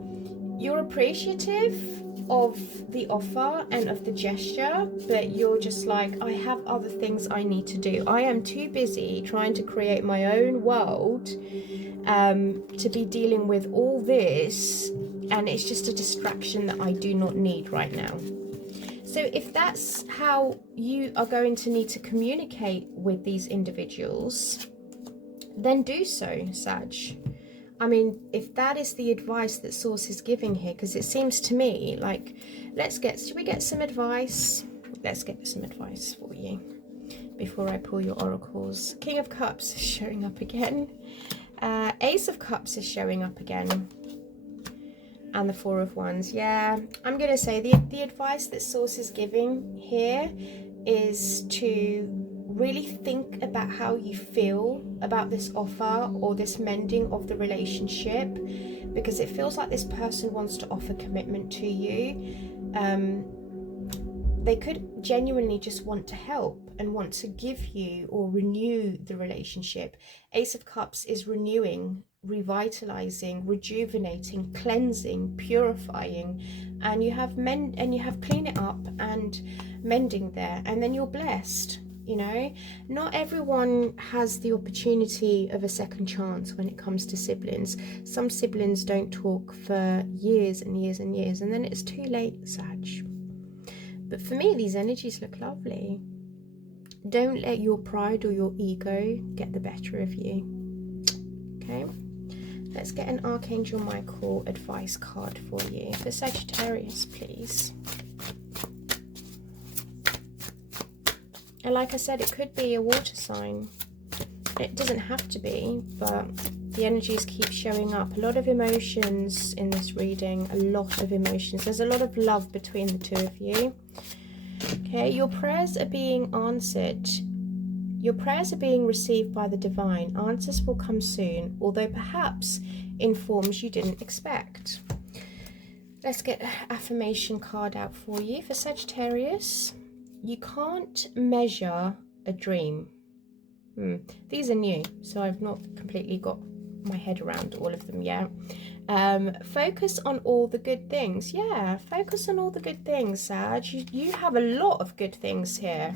You're appreciative of the offer and of the gesture, but you're just like, I have other things I need to do. I am too busy trying to create my own world to be dealing with all this, and it's just a distraction that I do not need right now. So if that's how you are going to need to communicate with these individuals, then do so, Sag. I mean, if that is the advice that Source is giving here, because it seems to me like, should we get some advice? Let's get some advice for you before I pull your oracles. King of Cups is showing up again. Ace of Cups is showing up again. And the Four of Wands. Yeah, I'm going to say the advice that Source is giving here is to really think about how you feel about this offer or this mending of the relationship, because it feels like this person wants to offer commitment to you. They could genuinely just want to help and want to give you or renew the relationship. Ace of Cups is renewing, revitalizing, rejuvenating, cleansing, purifying, and you have clean it up and mending there, and then you're blessed. You know, not everyone has the opportunity of a second chance when it comes to siblings. Some siblings don't talk for years and years and years, and then it's too late, Sag. But for me, these energies look lovely. Don't let your pride or your ego get the better of you. Okay? Let's get an Archangel Michael advice card for you. For Sagittarius, please. And like I said, it could be a water sign. It doesn't have to be, but the energies keep showing up. A lot of emotions in this reading, a lot of emotions. There's a lot of love between the two of you. Okay, your prayers are being answered. Your prayers are being received by the divine. Answers will come soon, although perhaps in forms you didn't expect. Let's get an affirmation card out for you. For Sagittarius, you can't measure a dream. These are new, so I've not completely got my head around all of them yet. Focus on all the good things. Yeah, focus on all the good things, Sag. You have a lot of good things here.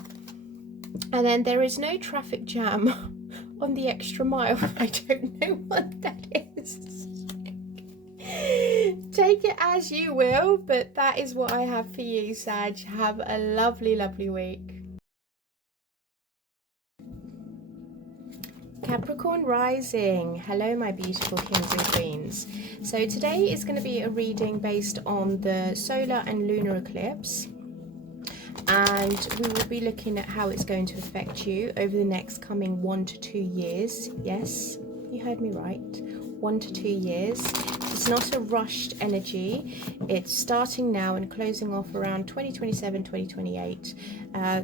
And then there is no traffic jam on the extra mile. I don't know what that is. Take it as you will, but that is what I have for you, Sag. Have a lovely, lovely week. Capricorn rising. Hello, my beautiful kings and queens. So today is going to be a reading based on the solar and lunar eclipse, and we will be looking at how it's going to affect you over the next coming 1 to 2 years. Yes, you heard me right. 1 to 2 years. It's not a rushed energy. It's starting now and closing off around 2027, 2028.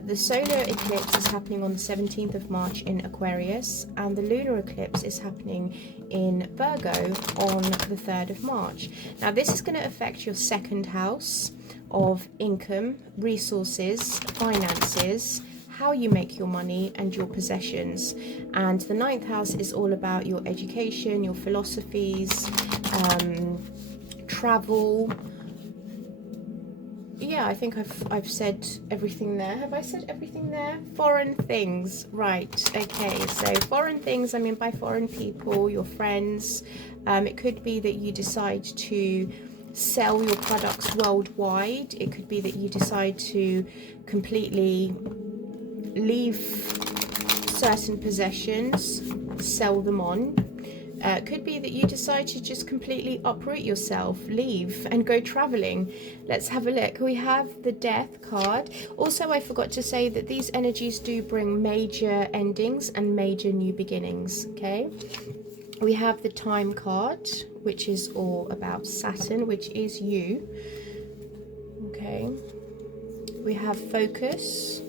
The solar eclipse is happening on the 17th of March in Aquarius, and the lunar eclipse is happening in Virgo on the 3rd of March. Now, this is going to affect your second house of income, resources, finances, how you make your money, and your possessions. And the 9th house is all about your education, your philosophies, travel. Yeah, I think I've said everything there. Have I said everything there? Foreign things, right? Okay, so foreign things, I mean by foreign people, your friends. It could be that you decide to sell your products worldwide. It could be that you decide to completely leave certain possessions, sell them on. Could be that you decide to just completely uproot yourself, leave and go traveling. Let's have a look. We have the Death card. Also, I forgot to say that these energies do bring major endings and major new beginnings. Okay, we have the Time card, which is all about Saturn, which is you. Okay, we have Focus.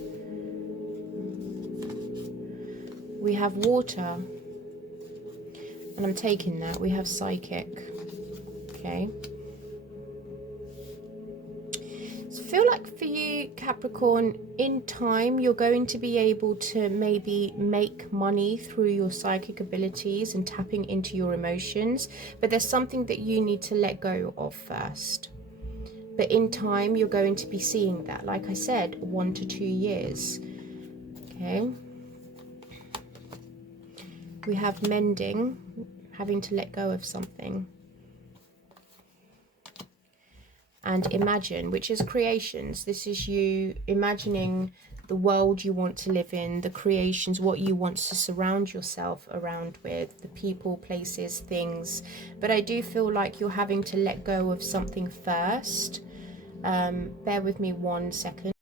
We have Water, and I'm taking that. We have Psychic. Okay, so I feel like for you, Capricorn, in time you're going to be able to maybe make money through your psychic abilities and tapping into your emotions, but there's something that you need to let go of first. But in time you're going to be seeing that, like I said, 1 to 2 years. Okay, we have Mending, having to let go of something. And Imagine, which is creations. This is you imagining the world you want to live in, the creations, what you want to surround yourself around with, the people, places, things. But I do feel like you're having to let go of something first. Bear with me 1 second.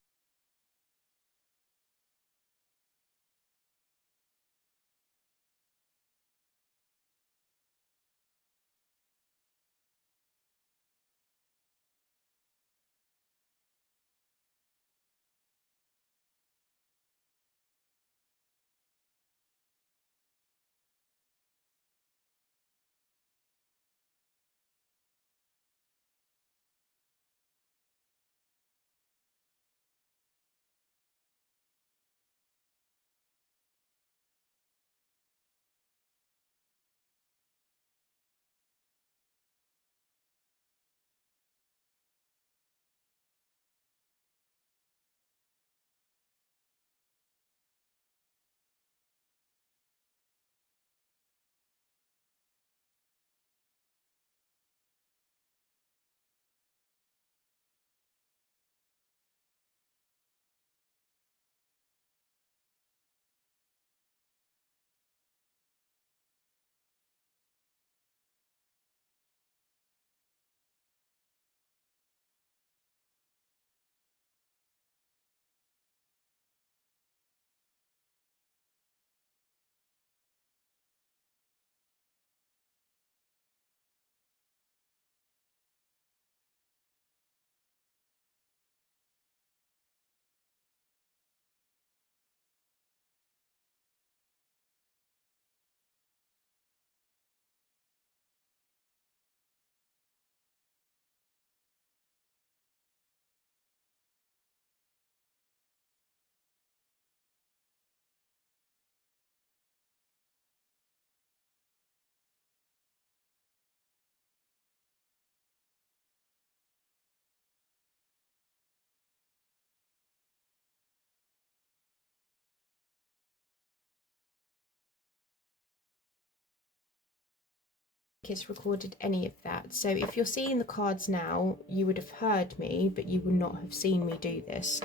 it's recorded any of that. So if you're seeing the cards now, you would have heard me, but you would not have seen me do this.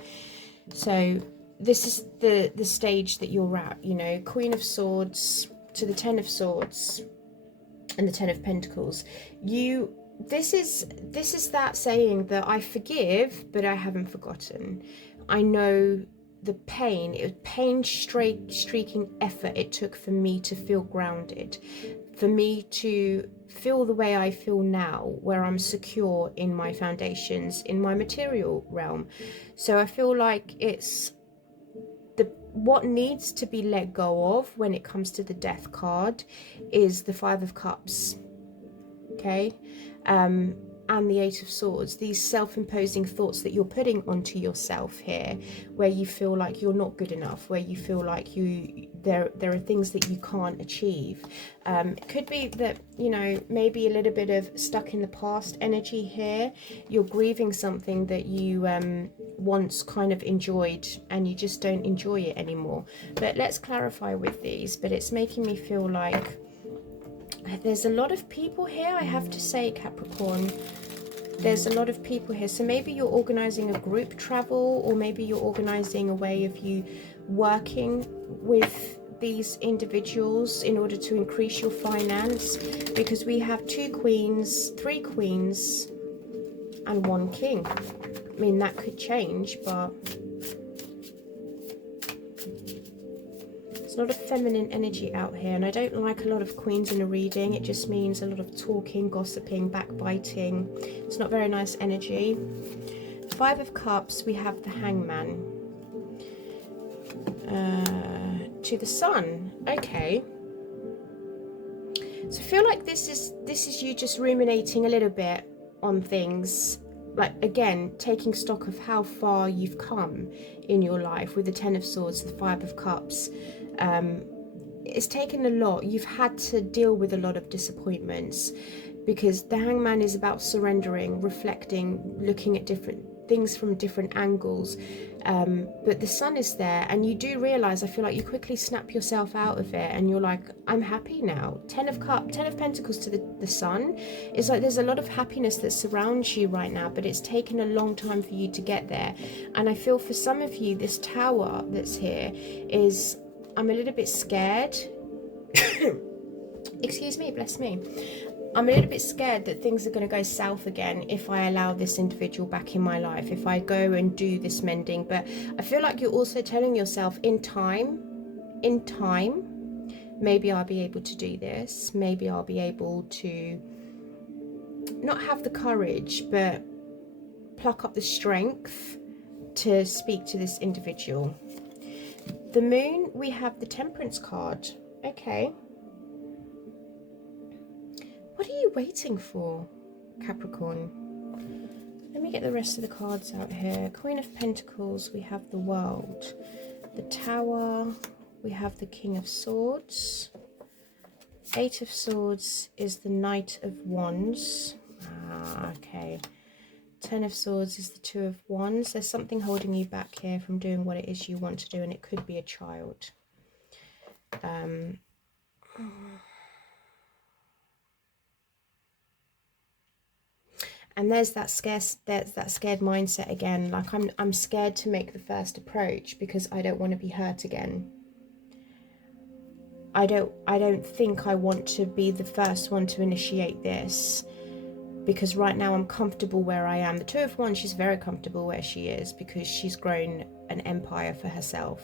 So this is the stage that you're at, you know, Queen of Swords to the Ten of Swords and the Ten of Pentacles. This is that saying that I forgive, but I haven't forgotten. I know the pain. It was pain-streaking effort it took for me to feel grounded, for me to feel the way I feel now, where I'm secure in my foundations, in my material realm. So I feel like it's what needs to be let go of when it comes to the Death card is the Five of Cups, okay, and the Eight of Swords. These self-imposing thoughts that you're putting onto yourself here, where you feel like you're not good enough, where you feel like there are things that you can't achieve. It could be that, you know, maybe a little bit of stuck in the past energy here. You're grieving something that you once kind of enjoyed and you just don't enjoy it anymore. But let's clarify with these. But it's making me feel like there's a lot of people here, I have to say, Capricorn. There's a lot of people here. So maybe you're organizing a group travel, or maybe you're organizing a way of you working with these individuals in order to increase your finance, because we have 2 queens, 3 queens, and 1 king. I mean, that could change, but there's a lot of feminine energy out here, and I don't like a lot of queens in a reading. It just means a lot of talking, gossiping, backbiting. It's not very nice energy. 5 of Cups, we have the Hangman. To the Sun. Okay. So I feel like this is you just ruminating a little bit on things. Like, again, taking stock of how far you've come in your life with the Ten of Swords, the 5 of Cups. It's taken a lot. You've had to deal with a lot of disappointments, because the Hangman is about surrendering, reflecting, looking at different things from different angles. But the Sun is there, and you do realize, I feel like you quickly snap yourself out of it, and you're like, I'm happy now. 10 of Pentacles to the Sun. It's like there's a lot of happiness that surrounds you right now, but it's taken a long time for you to get there. And I feel for some of you, this Tower that's here is, I'm a little bit scared. Excuse me, bless me. I'm a little bit scared that things are going to go south again if I allow this individual back in my life, if I go and do this mending. But I feel like you're also telling yourself, in time, maybe I'll be able to do this. Maybe I'll be able to not have the courage, but pluck up the strength to speak to this individual. The Moon, we have the Temperance card. Okay. What are you waiting for, Capricorn? Let me get the rest of the cards out here. Queen of Pentacles, we have the World. The Tower, we have the King of Swords. 8 of Swords is the Knight of Wands. Okay. 10 of Swords is the 2 of Wands. There's something holding you back here from doing what it is you want to do, and it could be a child. And there's that scared mindset again. Like, I'm scared to make the first approach because I don't want to be hurt again. I don't think I want to be the first one to initiate this, because right now I'm comfortable where I am. The 2 of Wands, she's very comfortable where she is because she's grown an empire for herself.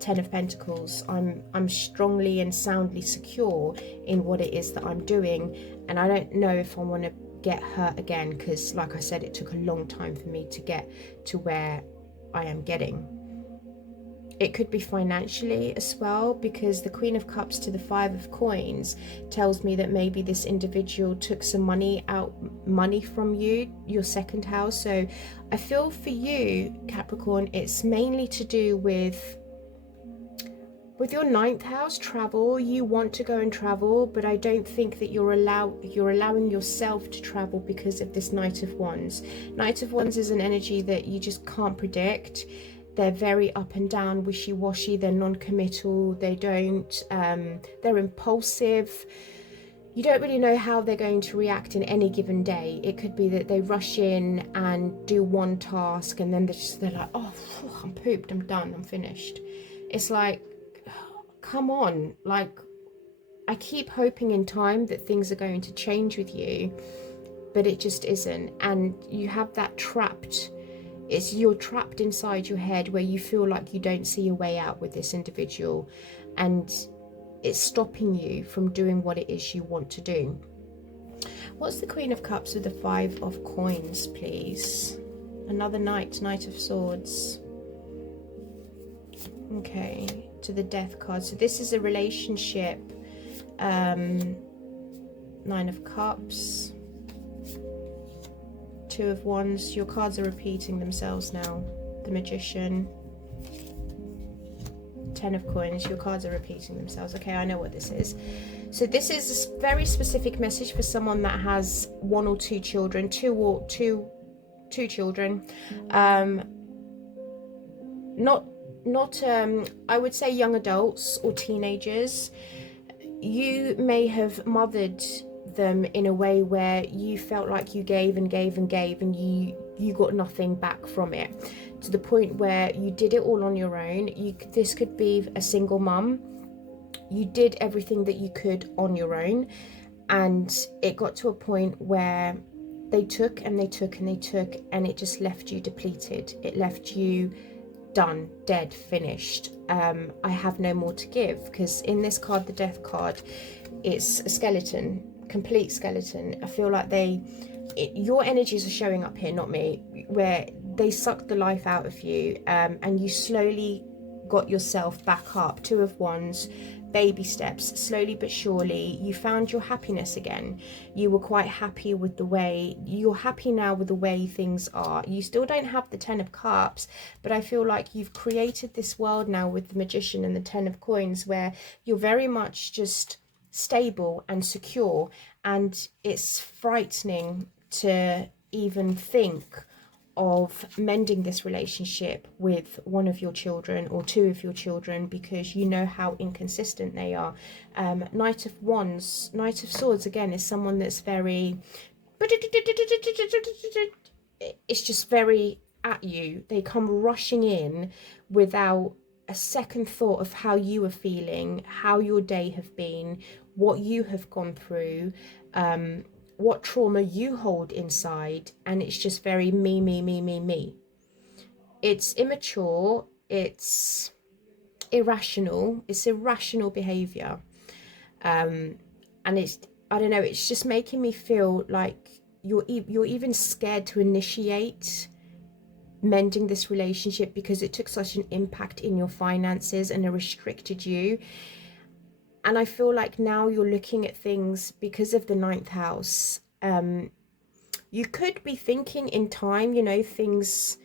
10 of Pentacles, I'm strongly and soundly secure in what it is that I'm doing, and I don't know if I want to get hurt again, because like I said, it took a long time for me to get to where I am getting. It could be financially as well, because the Queen of Cups to the 5 of Coins tells me that maybe this individual took some money from you, your second house. So I feel for you, Capricorn, it's mainly to do with your 9th house, travel. You want to go and travel, but I don't think that you're allowing yourself to travel because of this Knight of Wands. Knight of Wands is an energy that you just can't predict. They're very up and down, wishy-washy, they're non-committal, they're impulsive. you don't really know how they're going to react in any given day. It could be that they rush in and do one task and then they're like, oh, phew, I'm pooped, I'm done, I'm finished. It's like, come on, like, I keep hoping in time that things are going to change with you, but it just isn't. And you have that you're trapped inside your head where you feel like you don't see a way out with this individual, and it's stopping you from doing what it is you want to do. What's the Queen of Cups with the Five of Coins, please? Another Knight of Swords. Okay, to the Death card. So this is a relationship. Nine of Cups. Two of Wands. Your cards are repeating themselves now. The Magician. Ten of Coins. Your cards are repeating themselves. Okay, I know what this is. So this is a very specific message for someone that has one or two children, two children. Not I would say young adults or teenagers. You may have mothered them in a way where you felt like you gave and gave and gave, and you got nothing back from it, to the point where you did it all on your own. This could be a single mum. You did everything that you could on your own, and it got to a point where they took and they took and they took, and it just left you depleted. It left you done, dead, finished. I have no more to give, because in this card, the Death card, it's a skeleton, complete skeleton. I feel like your energies are showing up here, not me, where they sucked the life out of you, and you slowly got yourself back up. Two of Wands, baby steps, slowly but surely you found your happiness again. You were quite happy with the way you're happy now with the way things are. You still don't have the Ten of Cups, but I feel like you've created this world now with the Magician and the Ten of Coins where you're very much just stable and secure, and it's frightening to even think of mending this relationship with one of your children or two of your children, because you know how inconsistent they are. Knight of Wands, Knight of Swords again is someone that's very, it's just very at you. They come rushing in without a second thought of how you are feeling, how your day have been, what you have gone through, what trauma you hold inside, and it's just very me. It's immature, it's irrational, it's irrational behavior, and it's, I don't know, it's just making me feel like you're even scared to initiate mending this relationship because it took such an impact in your finances and it restricted you. And I feel like now you're looking at things because of the ninth house. You could be thinking in time, you know, things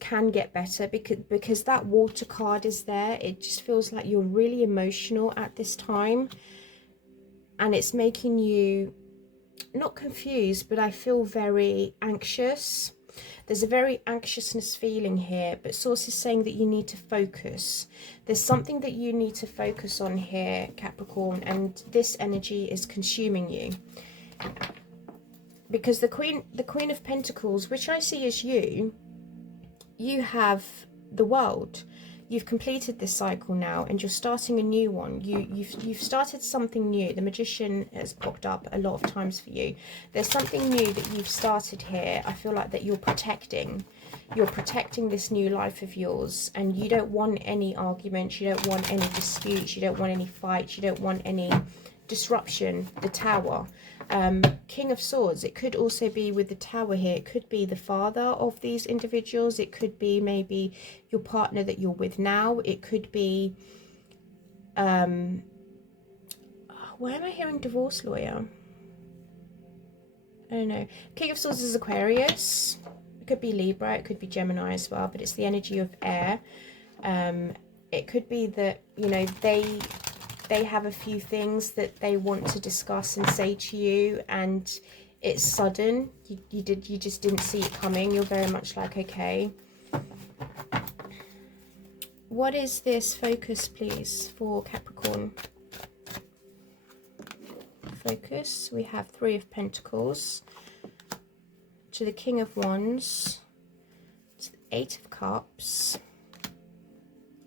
can get better because that Water card is there. It just feels like you're really emotional at this time, and it's making you not confused, but I feel very anxious. There's a very anxiousness feeling here, but Source is saying that you need to focus. There's something that you need to focus on here, Capricorn, and this energy is consuming you. Because the Queen of Pentacles, which I see as you have the world. You've completed this cycle now, and you're starting a new one. You've started something new. The Magician has popped up a lot of times for you. There's something new that you've started here. I feel like that you're protecting this new life of yours, and you don't want any arguments, you don't want any disputes, you don't want any fights, you don't want any disruption. The Tower, King of Swords, it could also be with the Tower here. It could be the father of these individuals. It could be maybe your partner that you're with now. It could be why am I hearing divorce lawyer? I don't know. King of Swords is Aquarius. It could be Libra, it could be Gemini as well, but it's the energy of air. It could be that, you know, they have a few things that they want to discuss and say to you, and it's sudden. You just didn't see it coming. You're very much like, okay, what is this focus, please, for Capricorn? focus. We have Three of Pentacles to the King of Wands, to the Eight of Cups.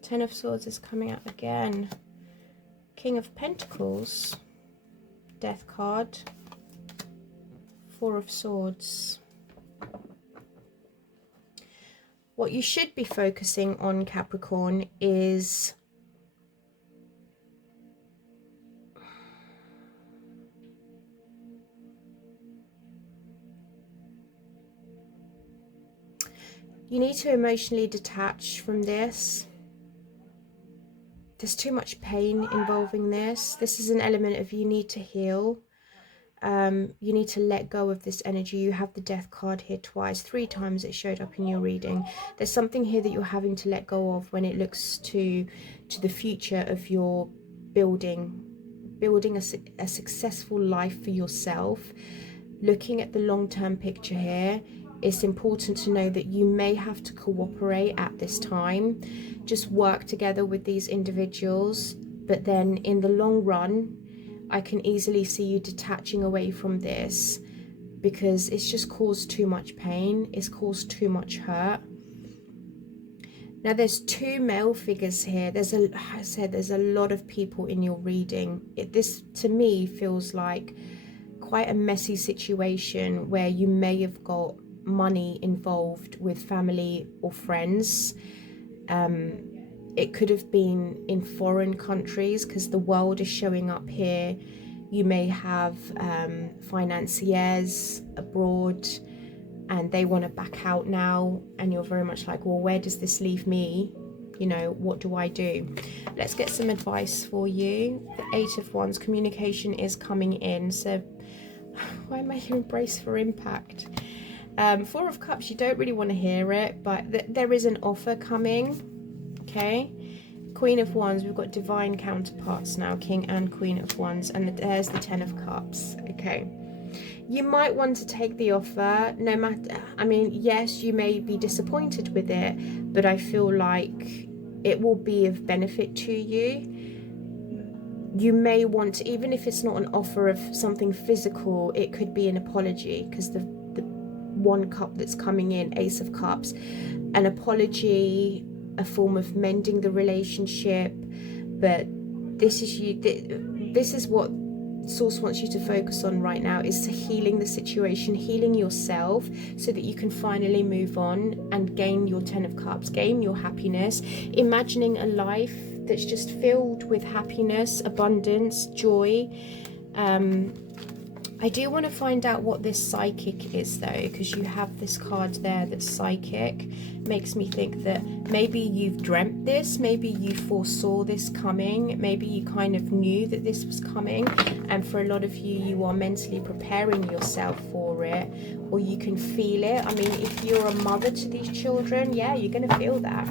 Ten of Swords is coming out again. King of Pentacles, Death card, Four of Swords. What you should be focusing on, Capricorn, is you need to emotionally detach from this. There's too much pain involving this. This is an element of you need to heal. You need to let go of this energy. You have the Death card here twice, 3 times it showed up in your reading. There's something here that you're having to let go of when it looks to the future of your building a successful life for yourself. Looking at the long-term picture here, it's important to know that you may have to cooperate at this time. Just work together with these individuals, but then in the long run, I can easily see you detaching away from this because it's just caused too much pain. It's caused too much hurt. Now there's 2 male figures here. There's a lot of people in your reading. This to me feels like quite a messy situation where you may have got money involved with family or friends. It could have been in foreign countries because the world is showing up here. You may have financiers abroad and they want to back out now, and you're very much like, well, where does this leave me? You know, what do I do? Let's get some advice for you. The Eight of Wands, communication is coming in. So why am I hearing brace for impact? Four of Cups, you don't really want to hear it, but there is an offer coming. Okay, Queen of Wands, we've got divine counterparts now, King and Queen of Wands, and there's the Ten of Cups. Okay, you might want to take the offer, no matter, I mean, yes, you may be disappointed with it, but I feel like it will be of benefit to you. You may want to, even if it's not an offer of something physical, it could be an apology, because the one cup that's coming in, Ace of Cups, an apology, a form of mending the relationship. But this is you, this is what Source wants you to focus on right now, is healing the situation, healing yourself, so that you can finally move on and gain your Ten of Cups, gain your happiness, imagining a life that's just filled with happiness, abundance, joy. I do want to find out what this psychic is though, because you have this card there that's psychic. Makes me think that maybe you've dreamt this, maybe you foresaw this coming, maybe you kind of knew that this was coming, and for a lot of you, you are mentally preparing yourself for it, or you can feel it. I mean, if you're a mother to these children, yeah, you're going to feel that.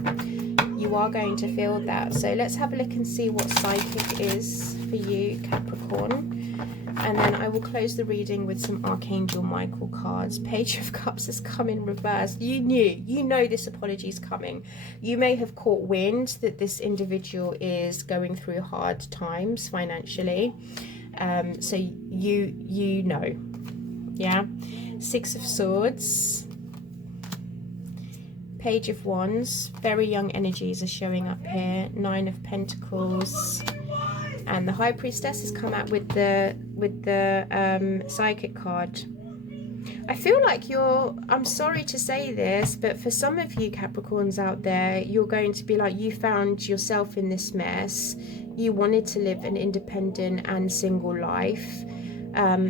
You are going to feel that. So let's have a look and see what psychic is for you, Capricorn. And then I will close the reading with some Archangel Michael cards. Page of Cups has come in reverse. You know this apology is coming. You may have caught wind that this individual is going through hard times financially. So you know. Yeah. Six of Swords. Page of Wands. Very young energies are showing up here. Nine of Pentacles. And the High Priestess has come out with the psychic card. I feel like I'm sorry to say this, but for some of you Capricorns out there, you're going to be like, you found yourself in this mess. You wanted to live an independent and single life.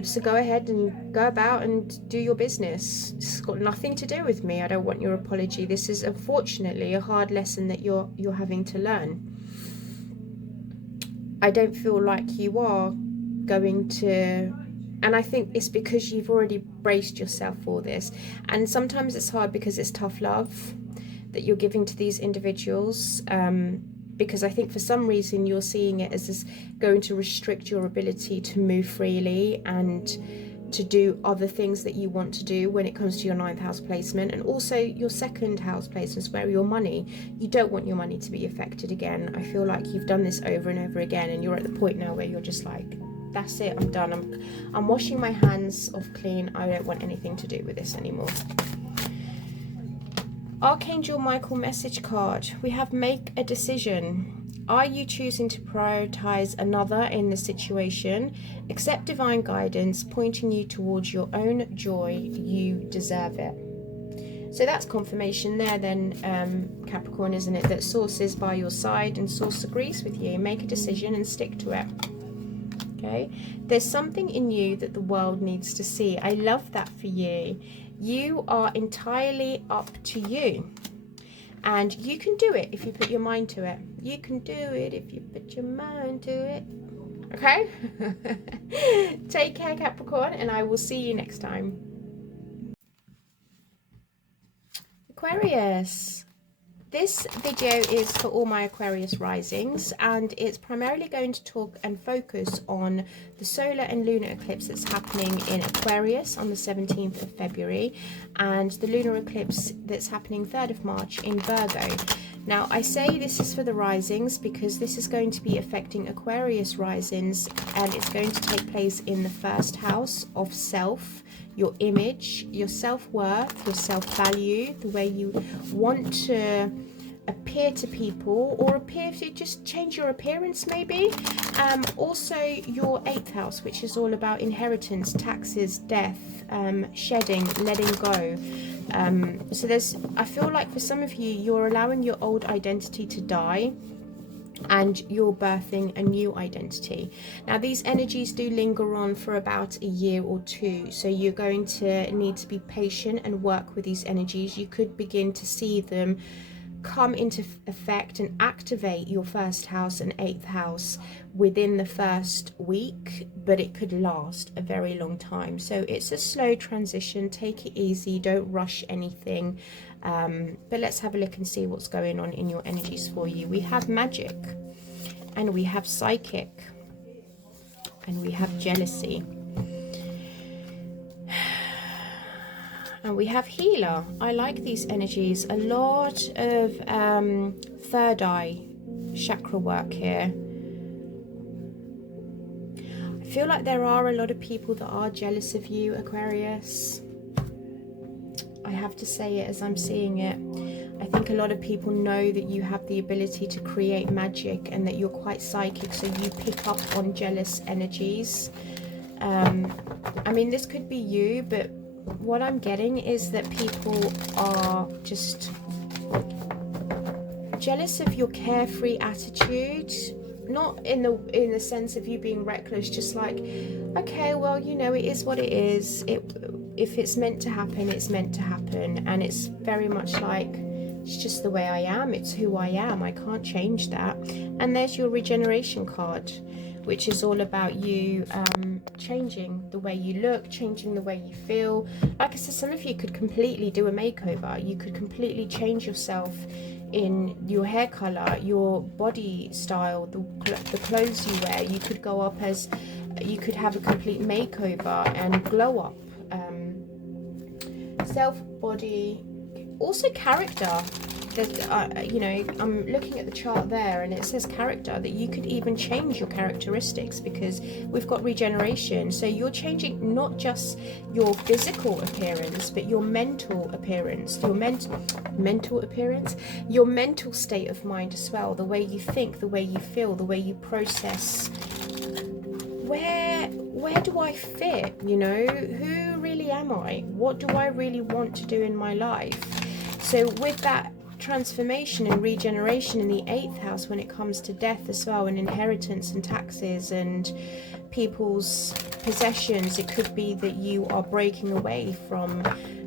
So go ahead and go about and do your business. It's got nothing to do with me. I don't want your apology. This is unfortunately a hard lesson that you're having to learn. I don't feel like you are going to, and I think it's because you've already braced yourself for this. And sometimes it's hard because it's tough love that you're giving to these individuals, because I think for some reason you're seeing it as this going to restrict your ability to move freely and to do other things that you want to do when it comes to your 9th house placement, and also your 2nd house placements where your money, you don't want your money to be affected again. I feel like you've done this over and over again, and you're at the point now where you're just like, That's it. I'm done. I'm washing my hands off clean. I don't want anything to do with this anymore. Archangel Michael message card. We have make a decision. Are you choosing to prioritize another in the situation? Accept divine guidance pointing you towards your own joy. You deserve it. So that's confirmation there then, Capricorn, isn't it? That Source is by your side and Source agrees with you. Make a decision and stick to it. Okay? There's something in you that the world needs to see. I love that for you. You are entirely up to you. And you can do it if you put your mind to it. You can do it if you put your mind to it. Okay? Take care, Capricorn, and I will see you next time. Aquarius. This video is for all my Aquarius risings, and it's primarily going to talk and focus on the solar and lunar eclipse that's happening in Aquarius on the 17th of February and the lunar eclipse that's happening 3rd of March in Virgo. Now, I say this is for the risings because this is going to be affecting Aquarius risings, and it's going to take place in the first house of self, your image, your self-worth, your self-value, the way you want to appear to people, or appear to just change your appearance maybe. Also your 8th house, which is all about inheritance, taxes, death, shedding, letting go. So I feel like for some of you, you're allowing your old identity to die and you're birthing a new identity. Now, these energies do linger on for about a year or two, so you're going to need to be patient and work with these energies. You could begin to see them come into effect and activate your 1st house and 8th house within the first week, but it could last a very long time. So it's a slow transition. Take it easy, don't rush anything. But let's have a look and see what's going on in your energies for you. We have magic, and we have psychic, and we have jealousy, and we have healer. I like these energies. A lot of 3rd eye chakra work here. I feel like there are a lot of people that are jealous of you, Aquarius. I have to say it as I'm seeing it. I think a lot of people know that you have the ability to create magic and that you're quite psychic, so you pick up on jealous energies. I mean, this could be you, but what I'm getting is that people are just jealous of your carefree attitude. Not in the sense of you being reckless, just like, okay, well, you know, it is what it is. If it's meant to happen, it's meant to happen. And it's very much like, it's just the way I am. It's who I am. I can't change that. And there's your regeneration card, which is all about you changing the way you look, changing the way you feel. Like I said, some of you could completely do a makeover. You could completely change yourself in your hair color, your body style, the clothes you wear. You could go up as, you could have a complete makeover and glow up. Self, body, also character. That you know, I'm looking at the chart there, and it says character, that you could even change your characteristics because we've got regeneration. So you're changing not just your physical appearance, but your mental appearance, your mental appearance, your mental state of mind as well. The way you think, the way you feel, the way you process. Where do I fit? You know, who really am I? What do I really want to do in my life? So with that transformation and regeneration in the 8th house, when it comes to death as well, and inheritance and taxes and people's possessions, it could be that you are breaking away from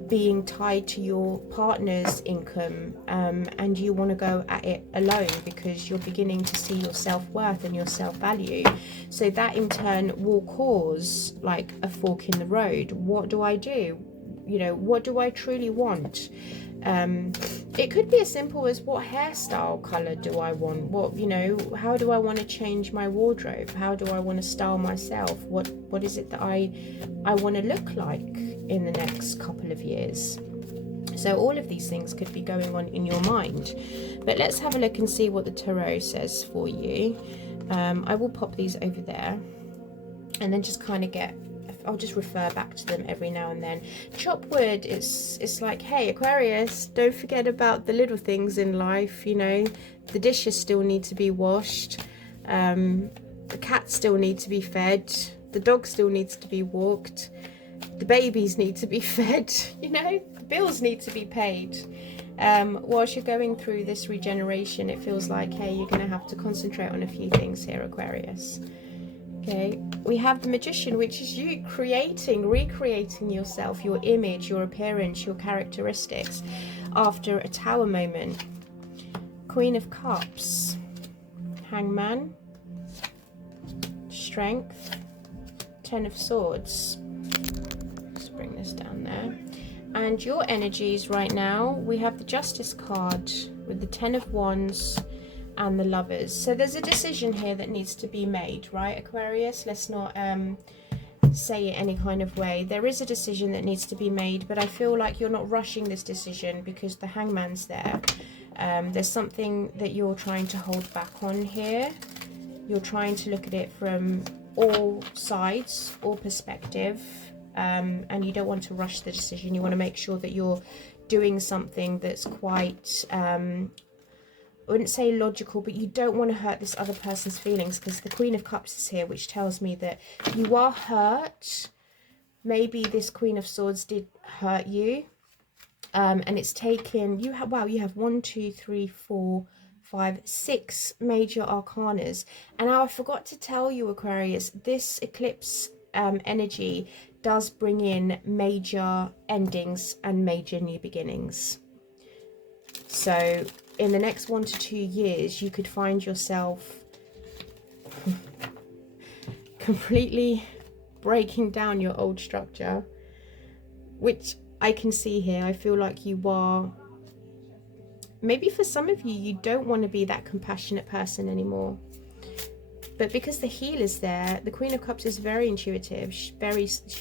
being tied to your partner's income, and you want to go at it alone because you're beginning to see your self-worth and your self-value. So that in turn will cause like a fork in the road. What do I do? You know, what do I truly want? It could be as simple as, what hairstyle color do I want? What, you know, how do I want to change my wardrobe? How do I want to style myself? What is it that I want to look like in the next couple of years? So all of these things could be going on in your mind. But let's have a look and see what the tarot says for you. I will pop these over there. and then just kind of I'll just refer back to them every now and then. Chop wood, it's like, hey, Aquarius, don't forget about the little things in life, you know. The dishes still need to be washed. The cats still need to be fed. The dog still needs to be walked. The babies need to be fed, you know. The bills need to be paid. Whilst you're going through this regeneration, it feels like, hey, you're going to have to concentrate on a few things here, Aquarius. Okay, we have the Magician, which is you recreating yourself, your image, your appearance, your characteristics after a Tower moment. Queen of Cups, Hangman, Strength, Ten of Swords. Let's bring this down there. And your energies right now, we have the Justice card with the Ten of Wands and the Lovers. So there's a decision here that needs to be made, right, Aquarius? Let's not say it any kind of way. There is a decision that needs to be made, but I feel like you're not rushing this decision because the Hangman's there. There's something that you're trying to hold back on here. You're trying to look at it from all sides, all perspective, and you don't want to rush the decision. You want to make sure that you're doing something that's quite I wouldn't say logical, but you don't want to hurt this other person's feelings, because the Queen of Cups is here, which tells me that you are hurt. Maybe this Queen of Swords did hurt you, and it's taken you have 1, 2, 3, 4, 5, 6 major arcanas. And now I forgot to tell you, Aquarius, this eclipse energy does bring in major endings and major new beginnings. So in the next 1 to 2 years, you could find yourself completely breaking down your old structure, which I can see here. I feel like you are, maybe for some of you, you don't want to be that compassionate person anymore. But because the healer's there, the Queen of Cups is very intuitive. She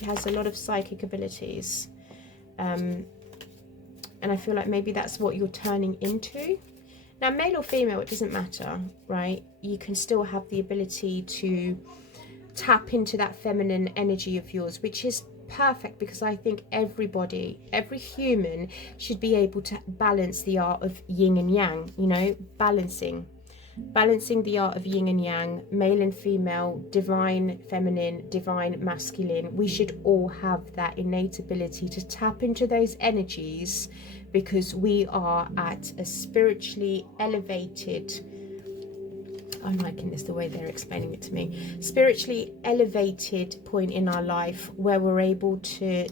has a lot of psychic abilities. And I feel like maybe that's what you're turning into. Now, male or female, it doesn't matter, right? You can still have the ability to tap into that feminine energy of yours, which is perfect, because I think everybody, every human should be able to balance the art of yin and yang, you know, balancing the art of yin and yang, male and female, divine feminine, divine masculine. We should all have that innate ability to tap into those energies, because we are at a spiritually elevated, I'm liking this, the way they're explaining it to me, spiritually elevated point in our life where we're able to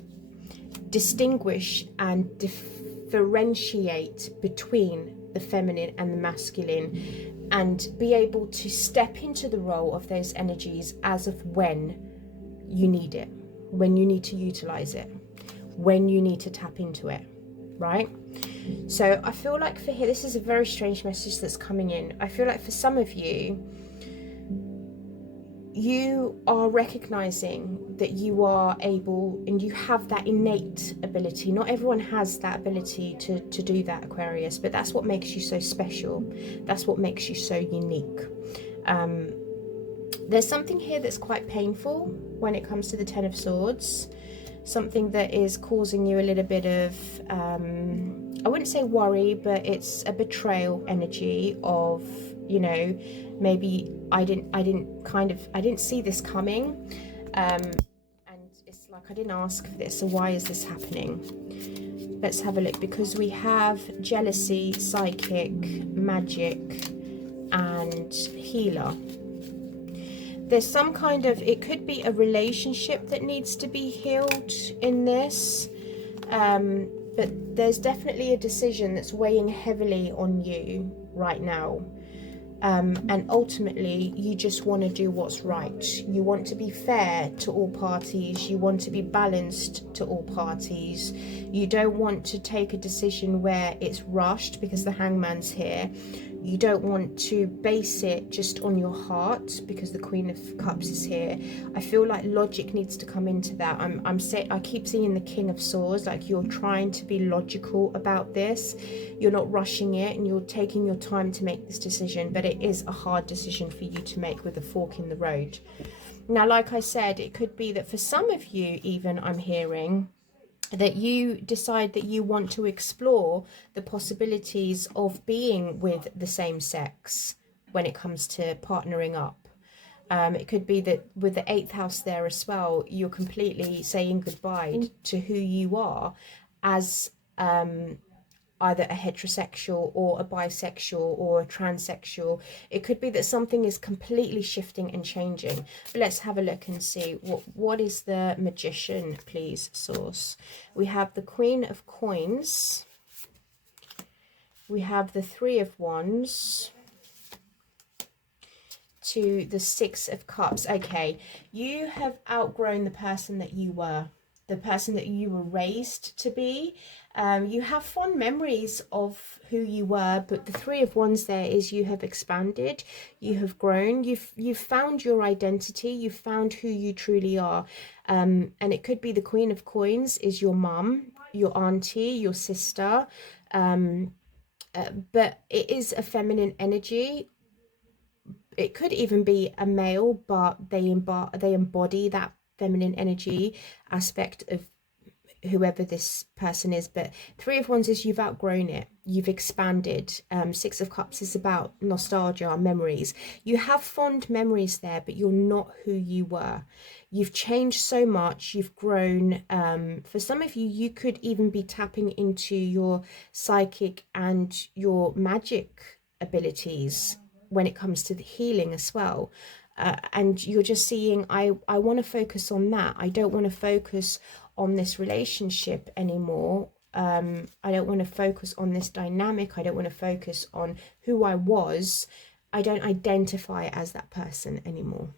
distinguish and differentiate between the feminine and the masculine, and be able to step into the role of those energies as of when you need it, when you need to utilize it, when you need to tap into it, right? So I feel like for here, this is a very strange message that's coming in. I feel like for some of you, you are recognizing that you are able and you have that innate ability. Not everyone has that ability to do that, Aquarius, but that's what makes you so special. That's what makes you so unique. There's something here that's quite painful when it comes to the Ten of Swords. Something that is causing you a little bit of, I wouldn't say worry, but it's a betrayal energy of, you know, maybe I didn't see this coming, and it's like I didn't ask for this, so why is this happening? Let's have a look, because we have jealousy, psychic, magic, and healer. There's some kind of, it could be a relationship that needs to be healed in this, but there's definitely a decision that's weighing heavily on you right now. And ultimately, you just want to do what's right. You want to be fair to all parties. You want to be balanced to all parties. You don't want to take a decision where it's rushed, because the Hangman's here. You don't want to base it just on your heart, because the Queen of Cups is here. I feel like logic needs to come into that. I keep seeing the King of Swords, like you're trying to be logical about this. You're not rushing it, and you're taking your time to make this decision, but it is a hard decision for you to make with a fork in the road. Now, like I said, it could be that for some of you, even I'm hearing that you decide that you want to explore the possibilities of being with the same sex when it comes to partnering up. It could be that with the 8th house there as well, you're completely saying goodbye to who you are as either a heterosexual or a bisexual or a transsexual. It could be that something is completely shifting and changing. But let's have a look and see what is the Magician, please, source. We have the Queen of Coins. We have the Three of Wands to the Six of Cups. Okay, you have outgrown the person that you were, the person that you were raised to be. You have fond memories of who you were, but the Three of Wands there is you have expanded, you have grown, you've found your identity, you've found who you truly are. And it could be the Queen of Coins is your mum, your auntie, your sister, but it is a feminine energy. It could even be a male, but they embody that feminine energy aspect of whoever this person is. But Three of Wands is you've outgrown it, you've expanded. Six of Cups is about nostalgia, memories. You have fond memories there, but you're not who you were. You've changed so much, you've grown. For some of you, you could even be tapping into your psychic and your magic abilities when it comes to the healing as well. And you're just seeing, I want to focus on that. I don't want to focus on this relationship anymore. I don't want to focus on this dynamic. I don't want to focus on who I was. I don't identify as that person anymore.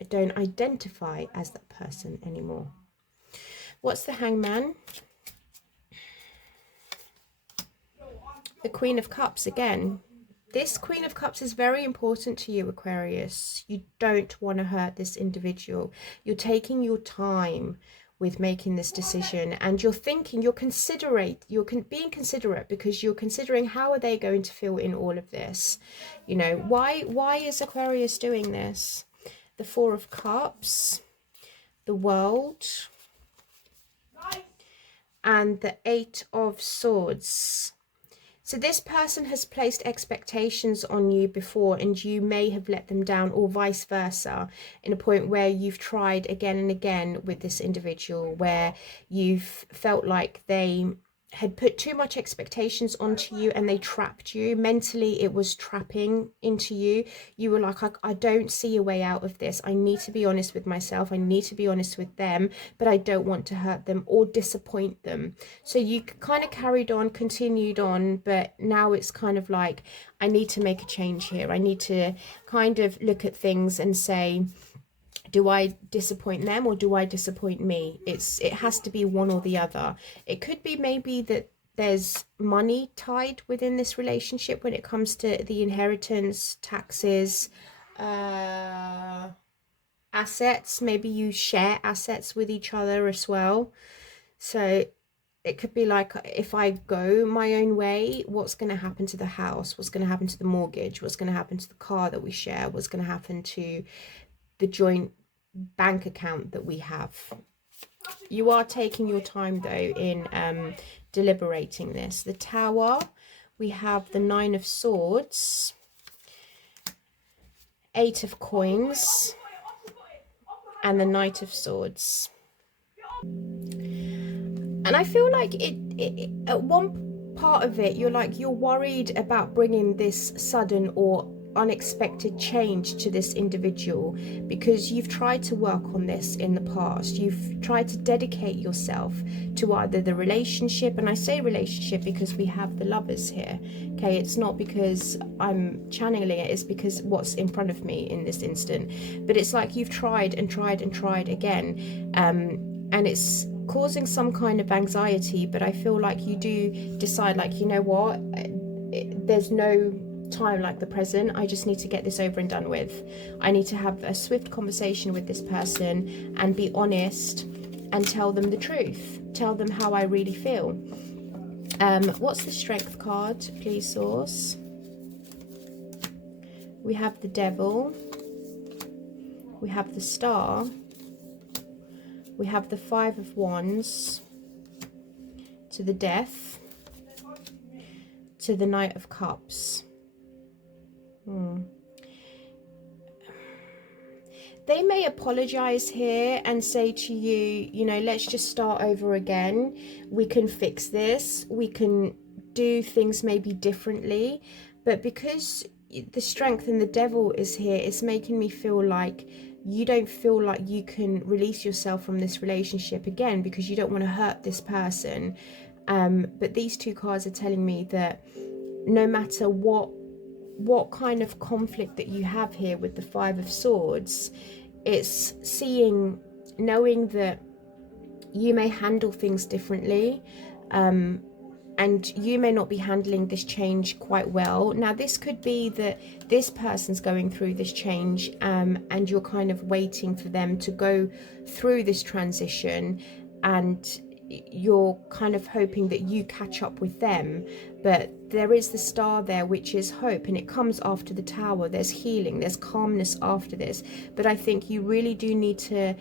I don't identify as that person anymore. What's the Hangman? The Queen of Cups again. This Queen of Cups is very important to you, Aquarius. You don't want to hurt this individual. You're taking your time with making this decision, and you're thinking, you're being considerate, because you're considering how are they going to feel in all of this. You know, why is Aquarius doing this? The Four of Cups, the World, and the Eight of Swords. So this person has placed expectations on you before, and you may have let them down, or vice versa, in a point where you've tried again and again with this individual, where you've felt like they had put too much expectations onto you and they trapped you. Mentally, it was trapping into you. You were like, I don't see a way out of this. I need to be honest with myself. I need to be honest with them, but I don't want to hurt them or disappoint them. So you kind of carried on, continued on, but now it's kind of like, I need to make a change here. I need to kind of look at things and say, do I disappoint them or do I disappoint me? It has to be one or the other. It could be maybe that there's money tied within this relationship when it comes to the inheritance, taxes, assets. Maybe you share assets with each other as well. So it could be like, if I go my own way, what's going to happen to the house? What's going to happen to the mortgage? What's going to happen to the car that we share? What's going to happen to the joint bank account that we have? You are taking your time though in deliberating this. The Tower, we have the Nine of Swords, Eight of Coins, and the Knight of Swords. And I feel like it at one part of it, you're worried about bringing this sudden or unexpected change to this individual, because you've tried to work on this in the past. You've tried to dedicate yourself to either the relationship, and I say relationship because we have the Lovers here, okay? It's not because I'm channeling it, it's because what's in front of me in this instant. But it's like you've tried and tried and tried again, and it's causing some kind of anxiety. But I feel like you do decide, like, you know what, there's no time like the present. I just need to get this over and done with. I need to have a swift conversation with this person and be honest and tell them the truth, tell them how I really feel. What's the Strength card, please, source? we have the Devil, we have the Star, we have the Five of Wands, to the Death, to the Knight of Cups. They may apologize here and say to you, you know, let's just start over again. We can fix this. We can do things maybe differently. But because the Strength and the Devil is here, it's making me feel like you don't feel like you can release yourself from this relationship again because you don't want to hurt this person. But these two cards are telling me that no matter what kind of conflict that you have here with the Five of Swords, it's knowing that you may handle things differently, and you may not be handling this change quite well. Now, this could be that this person's going through this change, and you're kind of waiting for them to go through this transition, and you're kind of hoping that you catch up with them. But there is the Star there, which is hope, and it comes after the Tower. There's healing, there's calmness after this. But I think you really do need to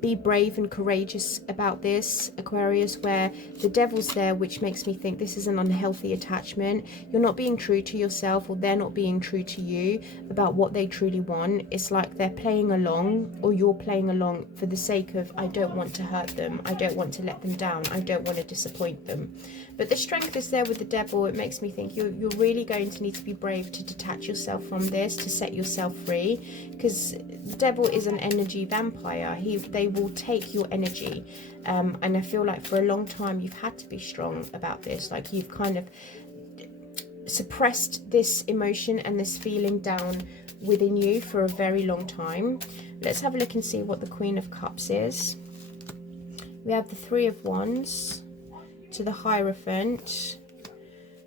be brave and courageous about this, Aquarius, where the Devil's there, which makes me think this is an unhealthy attachment. You're not being true to yourself, or they're not being true to you about what they truly want. It's like they're playing along, or you're playing along for the sake of, I don't want to hurt them, I don't want to let them down, I don't want to disappoint them. But the Strength is there with the Devil. It makes me think you're really going to need to be brave to detach yourself from this, to set yourself free, because the Devil is an energy vampire. They will take your energy, and I feel like for a long time you've had to be strong about this. Like, you've kind of suppressed this emotion and this feeling down within you for a very long time. Let's have a look and see what the Queen of Cups is. We have the Three of Wands, to the Hierophant,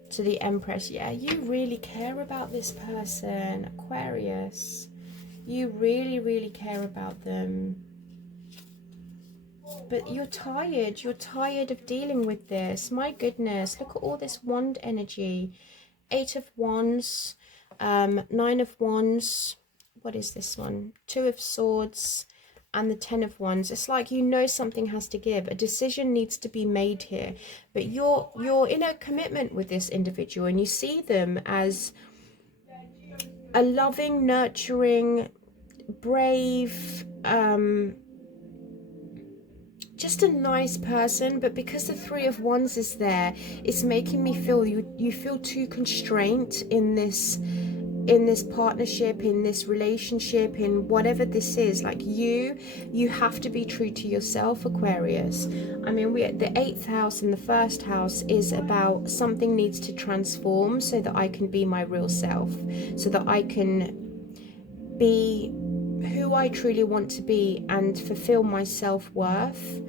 to the Empress. Yeah, you really care about this person, Aquarius. You really, really care about them. But you're tired. You're tired of dealing with this. My goodness, look at all this wand energy. Eight of Wands, Nine of Wands. What is this one? Two of Swords, and the Ten of Wands. It's like you know something has to give. A decision needs to be made here. But you're in a commitment with this individual, and you see them as a loving, nurturing, brave, just a nice person. But because the Three of Wands is there, it's making me feel you feel too constrained in this partnership, in this relationship, in whatever this is. Like, you have to be true to yourself, Aquarius. I mean, the 8th house and the 1st house is about something needs to transform so that I can be my real self, so that I can be who I truly want to be and fulfill my self-worth.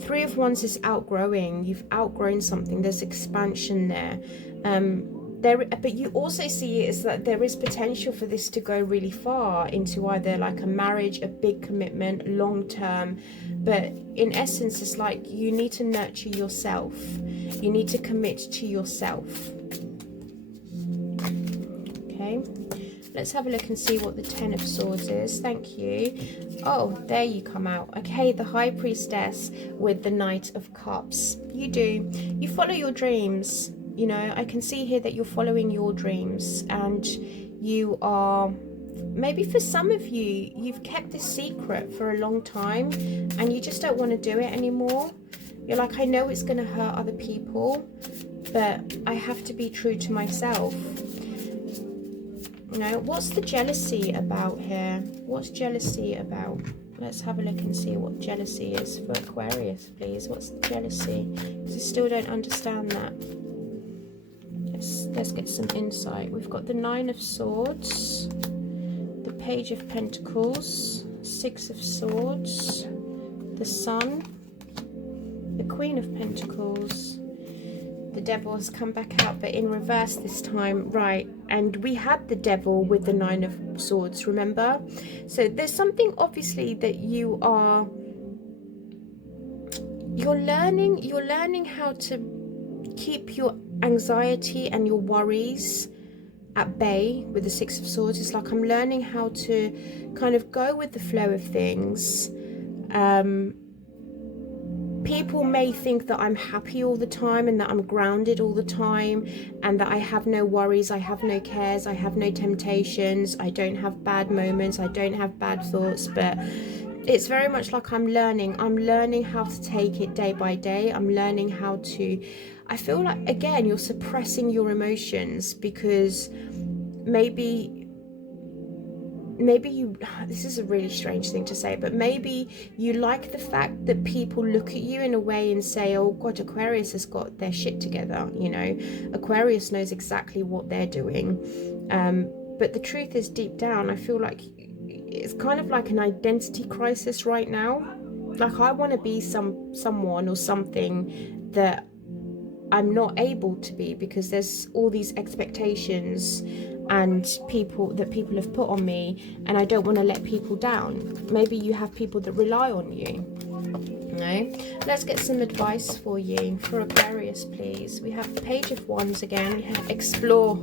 Three of Wands is outgrowing. You've outgrown something. There's expansion there. But you also see it as that there is potential for this to go really far into either like a marriage, a big commitment, long term. But in essence, it's like you need to nurture yourself. You need to commit to yourself. Okay. Let's have a look and see what the Ten of Swords is. Thank you. Oh, there you come out. Okay, the High Priestess with the Knight of Cups. You do. You follow your dreams. You know, I can see here that you're following your dreams, and you are, maybe for some of you, you've kept this secret for a long time and you just don't want to do it anymore. You're like, I know it's going to hurt other people, but I have to be true to myself. You know, what's the jealousy about here? What's jealousy about? Let's have a look and see what jealousy is for Aquarius, please. What's the jealousy? Because I still don't understand that. Let's get some insight. We've got the Nine of Swords, the Page of Pentacles, Six of Swords, the Sun, the Queen of Pentacles. The Devil has come back out, but in reverse this time, right? And we had the Devil with the Nine of Swords, remember? So there's something obviously that you're learning how to keep your anxiety and your worries at bay with the Six of Swords. It's like I'm learning how to kind of go with the flow of things. People may think that I'm happy all the time and that I'm grounded all the time and that I have no worries, I have no cares, I have no temptations, I don't have bad moments, I don't have bad thoughts, but it's very much like I'm learning how to take it day by day. I'm learning how to, I feel like, again, you're suppressing your emotions because maybe you, this is a really strange thing to say, but maybe you like the fact that people look at you in a way and say, oh God, Aquarius has got their shit together, you know, Aquarius knows exactly what they're doing. But the truth is, deep down, I feel like it's kind of like an identity crisis right now. Like I want to be someone or something that I'm not able to be because there's all these expectations and people have put on me, and I don't want to let people down. Maybe you have people that rely on you. No, let's get some advice for you for Aquarius, please. We have the Page of Wands again. Explore,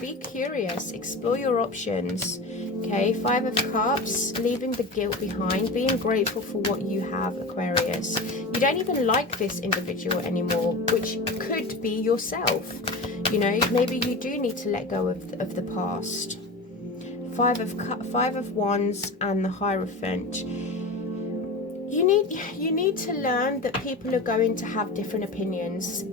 be curious, explore your options. Okay, Five of Cups, leaving the guilt behind, being grateful for what you have, Aquarius. You don't even like this individual anymore, which could be yourself. You know, maybe you do need to let go of the past. Five of Wands and the Hierophant. You need to learn that people are going to have different opinions.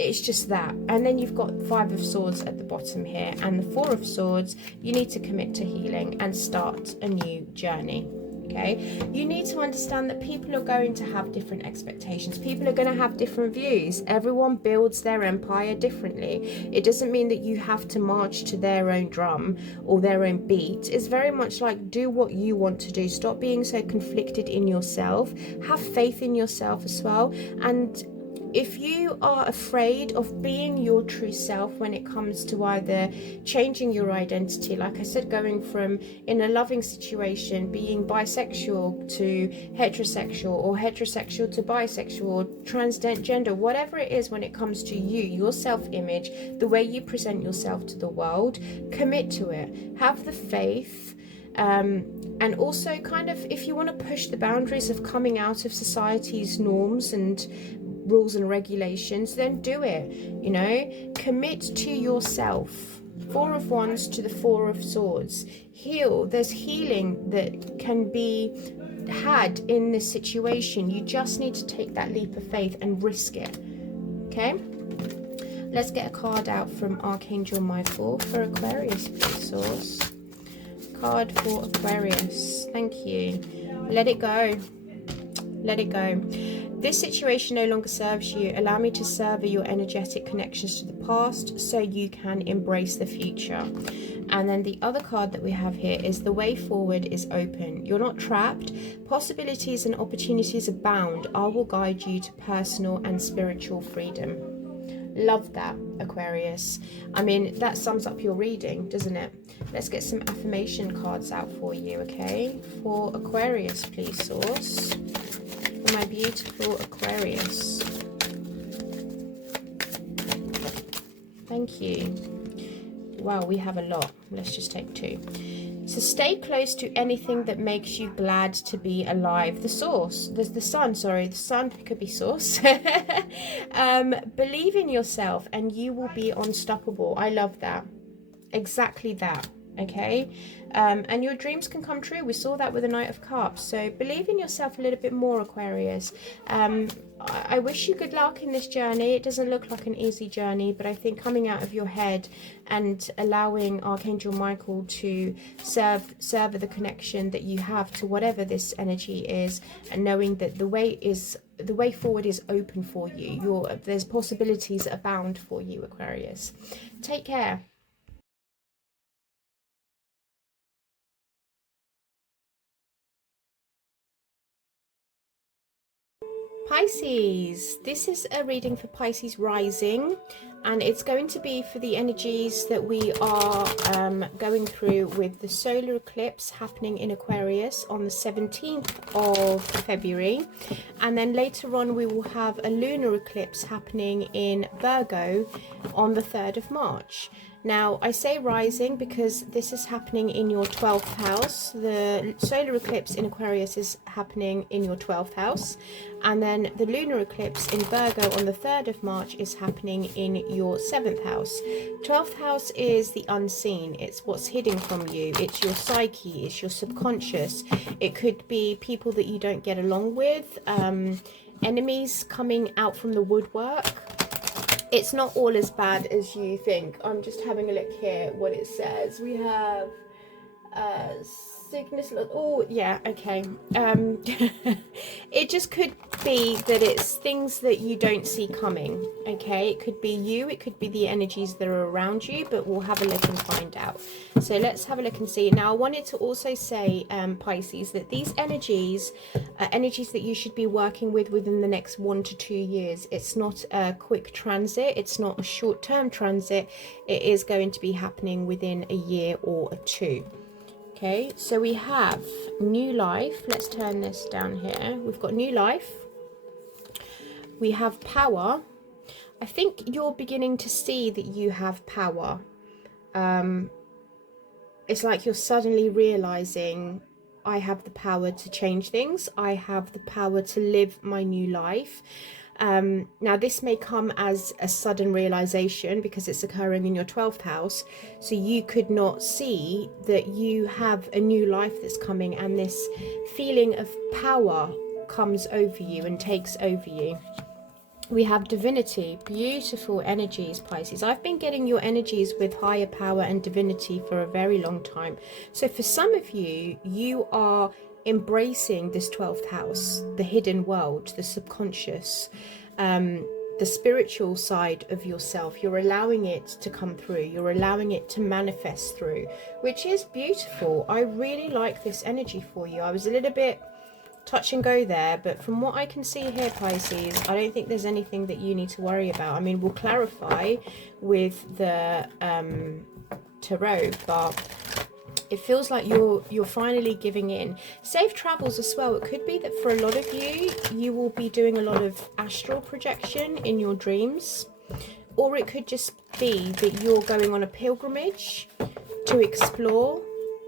It's just that. And then you've got Five of Swords at the bottom here and the Four of Swords. You need to commit to healing and start a new journey. Okay, you need to understand that people are going to have different expectations. People are going to have different views. Everyone builds their empire differently. It doesn't mean that you have to march to their own drum or their own beat. It's very much like, do what you want to do. Stop being so conflicted in yourself. Have faith in yourself as well. And if you are afraid of being your true self when it comes to either changing your identity, like I said, going from in a loving situation being bisexual to heterosexual, or heterosexual to bisexual, or transgender, whatever it is, when it comes to you, your self-image, the way you present yourself to the world, commit to it. Have the faith. And also kind of, if you want to push the boundaries of coming out of society's norms and rules and regulations, then do it. You know, commit to yourself. Four of Wands to the Four of Swords. Heal. There's healing that can be had in this situation. You just need to take that leap of faith and risk it. Okay, let's get a card out from Archangel Michael for Aquarius, please, source. Card for Aquarius. Thank you. Let it go. Let it go. This situation no longer serves you. Allow me to sever your energetic connections to the past so you can embrace the future. And then the other card that we have here is the way forward is open. You're not trapped. Possibilities and opportunities abound. I will guide you to personal and spiritual freedom. Love that, Aquarius. I mean, that sums up your reading, doesn't it? Let's get some affirmation cards out for you, okay? For Aquarius, please, source. For my beautiful Aquarius. Thank you. Wow, we have a lot. Let's just take two. So stay close to anything that makes you glad to be alive. The source, there's the sun, sorry, the sun could be source. Believe in yourself and you will be unstoppable. I love that. Exactly that. Okay, and your dreams can come true. We saw that with the Knight of Cups. So believe in yourself a little bit more, Aquarius. I wish you good luck in this journey. It doesn't look like an easy journey, but I think coming out of your head and allowing Archangel Michael to serve the connection that you have to whatever this energy is, and knowing that the way forward is open for you. There's possibilities abound for you, Aquarius. Take care. Pisces, this is a reading for Pisces rising and it's going to be for the energies that we are going through with the solar eclipse happening in Aquarius on the 17th of February, and then later on we will have a lunar eclipse happening in Virgo on the 3rd of March. Now, I say rising because this is happening in your 12th house. The solar eclipse in Aquarius is happening in your 12th house. And then the lunar eclipse in Virgo on the 3rd of March is happening in your 7th house. 12th house is the unseen. It's what's hidden from you. It's your psyche. It's your subconscious. It could be people that you don't get along with, enemies coming out from the woodwork. It's not all as bad as you think. I'm just having a look here what it says. We have sickness. Oh yeah, okay. It just could be that it's things that you don't see coming. Okay, it could be you, it could be the energies that are around you, but we'll have a look and find out. So let's have a look and see. Now I wanted to also say, Pisces, that these energies are energies that you should be working with within the next 1 to 2 years. It's not a quick transit, it's not a short-term transit. It is going to be happening within a year or two. Okay, so we have new life. Let's turn this down here. We've got new life. We have power. I think you're beginning to see that you have power. It's like you're suddenly realizing, I have the power to change things. I have the power to live my new life. Now this may come as a sudden realization because it's occurring in your 12th house, so you could not see that you have a new life that's coming, and this feeling of power comes over you and takes over you. We have divinity, beautiful energies, Pisces. I've been getting your energies with higher power and divinity for a very long time. So for some of you, you are embracing this 12th house, the hidden world, the subconscious, the spiritual side of yourself. You're allowing it to come through. You're allowing it to manifest through, which is beautiful. I really like this energy for you. I was a little bit touch and go there, but from what I can see here, Pisces, I don't think there's anything that you need to worry about. I mean, we'll clarify with the tarot, but it feels like you're finally giving in. Safe travels as well. It could be that for a lot of you, you will be doing a lot of astral projection in your dreams, or it could just be that you're going on a pilgrimage to explore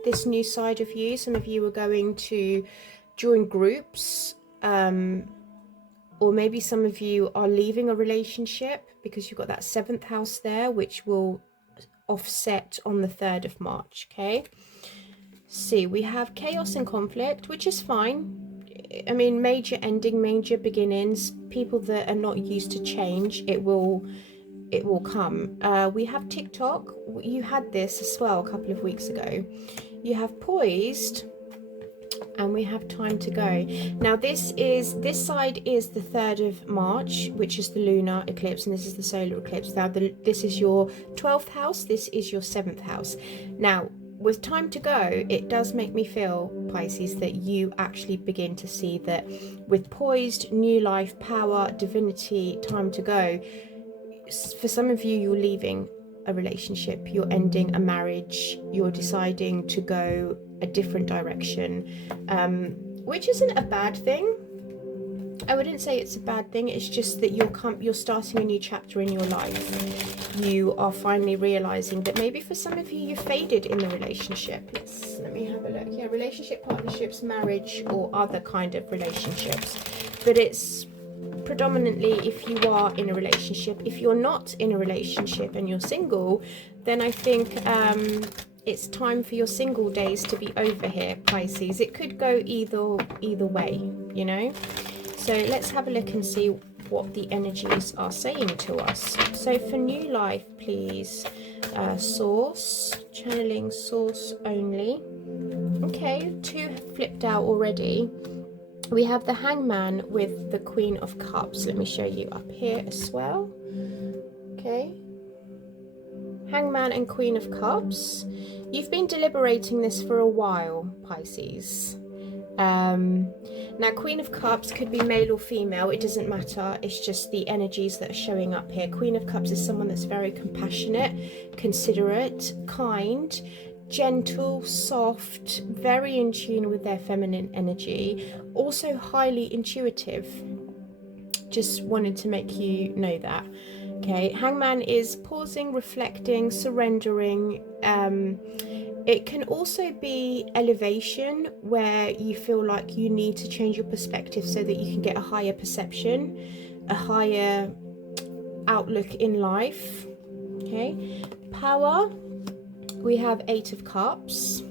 this new side of you. Some of you are going to join groups, or maybe some of you are leaving a relationship because you've got that 7th house there, which will offset on the 3rd of March. Okay, see, we have chaos and conflict, which is fine. I mean, major ending, major beginnings. People that are not used to change, it will come. We have TikTok. You had this as well a couple of weeks ago. You have poised, and we have time to go. Now this side is the 3rd of March, which is the lunar eclipse, and this is the solar eclipse. Now this is your 12th house, this is your 7th house. Now with time to go, it does make me feel, Pisces, that you actually begin to see that with poised, new life, power, divinity, time to go, for some of you, you're leaving a relationship, you're ending a marriage, you're deciding to go a different direction, which isn't a bad thing. I wouldn't say it's a bad thing. It's just that you're starting a new chapter in your life. You are finally realizing that maybe for some of you, you faded in the relationship. Let me have a look. Yeah, relationship, partnerships, marriage, or other kind of relationships. But it's predominantly if you are in a relationship. If you're not in a relationship and you're single, then I think it's time for your single days to be over here, Pisces. It could go either way, you know. So let's have a look and see what the energies are saying to us. So for new life, please, source, channeling source only. Okay, 2 have flipped out already. We have the Hangman with the Queen of Cups. Let me show you up here as well. Okay. Hangman and Queen of Cups. You've been deliberating this for a while, Pisces. Now, Queen of Cups could be male or female, it doesn't matter, it's just the energies that are showing up here. Queen of Cups is someone that's very compassionate, considerate, kind, gentle, soft, very in tune with their feminine energy, also highly intuitive. Just wanted to make you know that. Okay, Hangman is pausing, reflecting, surrendering. It can also be elevation, where you feel like you need to change your perspective so that you can get a higher perception, a higher outlook in life. Okay, power, we have 8 of Cups.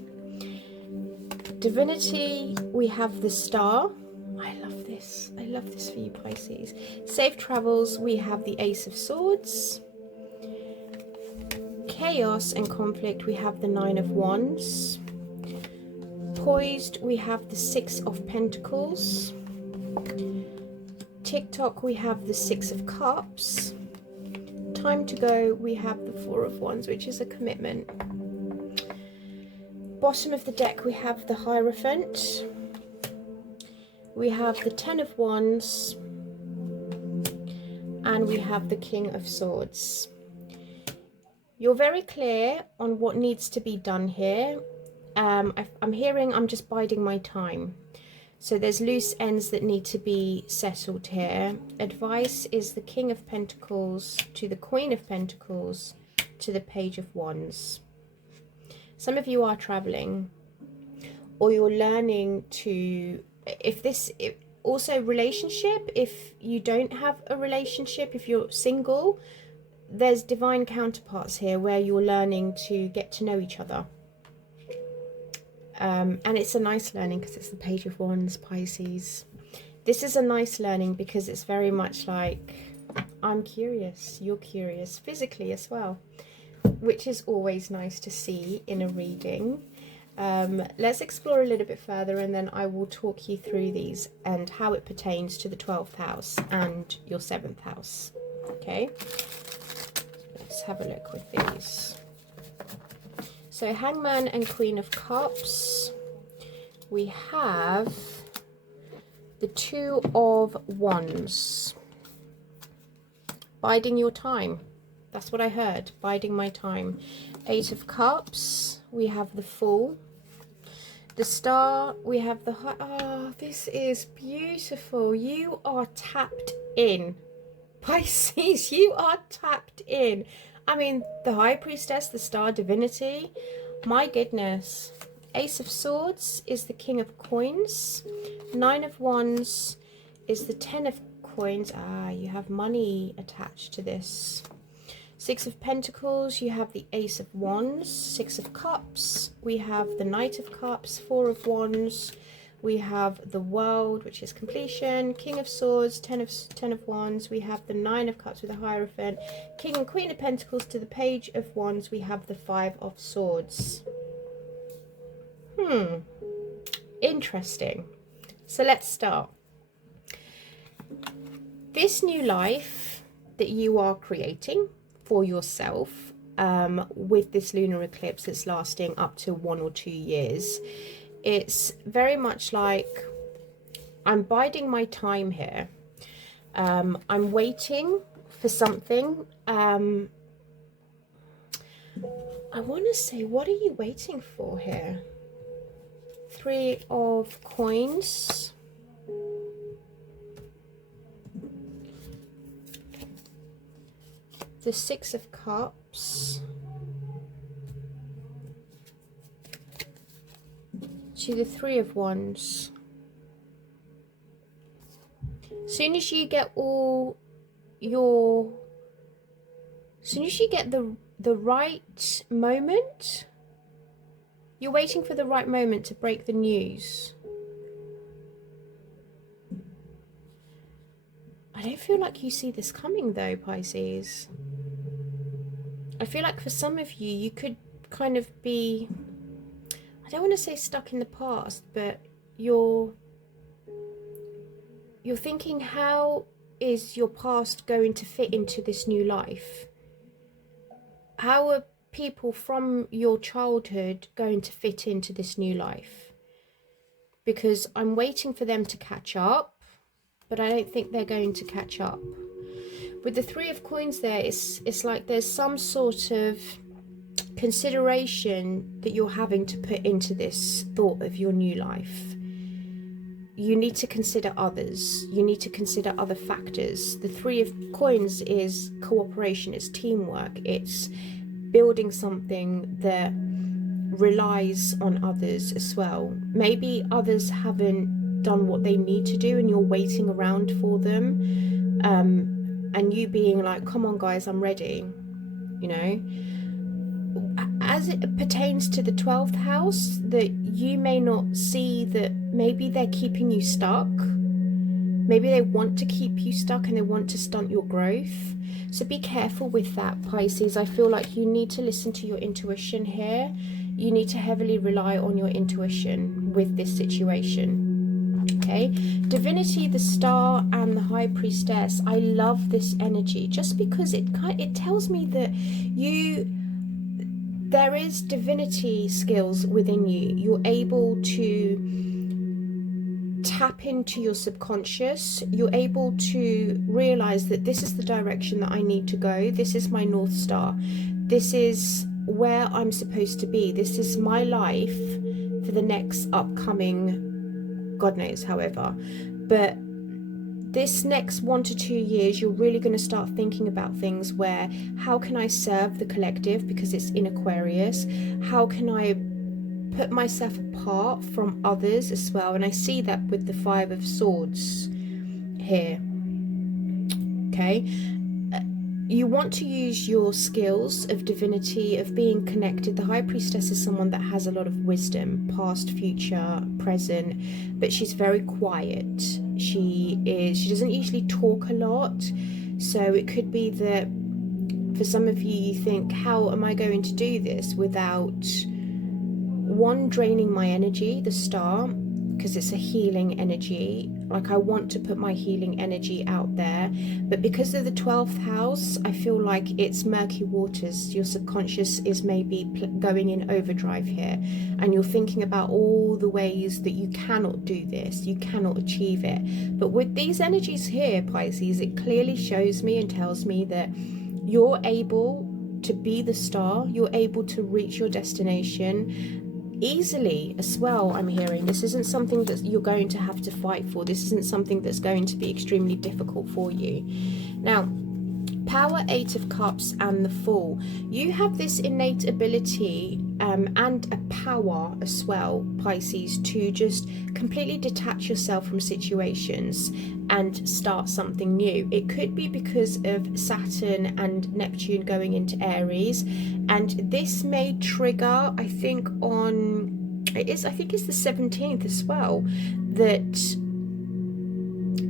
Divinity, we have the Star. I love this. I love this for you, Pisces. Safe travels, we have the Ace of Swords. Chaos and conflict, we have the 9 of Wands. Poised, we have the 6 of Pentacles. TikTok, we have the 6 of Cups. Time to go, we have the 4 of Wands, which is a commitment. Bottom of the deck, we have the Hierophant. We have the 10 of Wands. And we have the King of Swords. You're very clear on what needs to be done here. I'm hearing I'm just biding my time. So there's loose ends that need to be settled here. Advice is the King of Pentacles to the Queen of Pentacles to the Page of Wands. Some of you are traveling, or you're learning to, also relationship, if you don't have a relationship, if you're single, there's divine counterparts here where you're learning to get to know each other. And it's a nice learning because it's the Page of Wands, Pisces. This is a nice learning because it's very much like, I'm curious, you're curious, physically as well, which is always nice to see in a reading. Let's explore a little bit further, and then I will talk you through these and how it pertains to the 12th house and your 7th house. Okay, let's have a look with these. So Hangman and Queen of Cups, we have the 2 of Wands. Biding your time. That's what I heard, biding my time. 8 of Cups, we have the Fool. The Star, we have the High. Oh, this is beautiful. You are tapped in. Pisces, you are tapped in. I mean, the High Priestess, the Star, Divinity. My goodness. Ace of Swords is the King of Coins. 9 of Wands is the 10 of Coins. Ah, you have money attached to this. 6 of Pentacles, you have the Ace of Wands. 6 of Cups, we have the Knight of Cups. 4 of Wands, we have the World, which is completion. King of Swords, 10 of Wands, we have the 9 of Cups with the Hierophant. King and Queen of Pentacles to the Page of Wands, we have the 5 of Swords. Interesting. So let's start. This new life that you are creating for yourself, with this lunar eclipse that's lasting up to 1 or 2 years, it's very much like, I'm biding my time here. I'm waiting for something. I want to say, what are you waiting for here? 3 of Coins. The 6 of Cups. To the 3 of Wands. Soon as you get the right moment, you're waiting for the right moment to break the news. I don't feel like you see this coming though, Pisces. I feel like for some of you, you could kind of be, I don't want to say stuck in the past, but you're thinking, how is your past going to fit into this new life? How are people from your childhood going to fit into this new life? because I'm waiting for them to catch up, but I don't think they're going to catch up. With the Three of Coins there, it's like there's some sort of consideration that you're having to put into this thought of your new life. You need to consider others. You need to consider other factors. The Three of Coins is cooperation, it's teamwork, it's building something that relies on others as well. Maybe others haven't done what they need to do and you're waiting around for them, and you being like, come on guys, I'm ready. You know, as it pertains to the 12th house, that you may not see that maybe they're keeping you stuck. Maybe they want to keep you stuck and they want to stunt your growth. So be careful with that, Pisces. I feel like you need to listen to your intuition here. You need to heavily rely on your intuition with this situation. Okay, Divinity, the Star, and the High Priestess. I love this energy just because it tells me that there is divinity skills within you. You're able to tap into your subconscious. You're able to realize that this is the direction that I need to go. This is my North Star. This is where I'm supposed to be. This is my life for the next upcoming, God knows, however. But this next 1 to 2 years, you're really going to start thinking about things where, how can I serve the collective, because it's in Aquarius? How can I put myself apart from others as well? And I see that with the Five of Swords here. Okay, you want to use your skills of divinity, of being connected. The High Priestess is someone that has a lot of wisdom, past, future, present, but she's very quiet. She doesn't usually talk a lot. So it could be that for some of you, you think, how am I going to do this without, one, draining my energy, the Star, because it's a healing energy. Like, I want to put my healing energy out there, but because of the 12th house, I feel like it's murky waters. Your subconscious is maybe going in overdrive here, and you're thinking about all the ways that you cannot do this, you cannot achieve it. But with these energies here, Pisces, it clearly shows me and tells me that you're able to be the star, you're able to reach your destination easily as well. I'm hearing this isn't something that you're going to have to fight for. This isn't something that's going to be extremely difficult for you. Now, Power, Eight of Cups, and the Fool. You have this innate ability and a power as well, Pisces, to just completely detach yourself from situations and start something new. It could be because of Saturn and Neptune going into Aries, and this may trigger, I think it's the 17th as well, that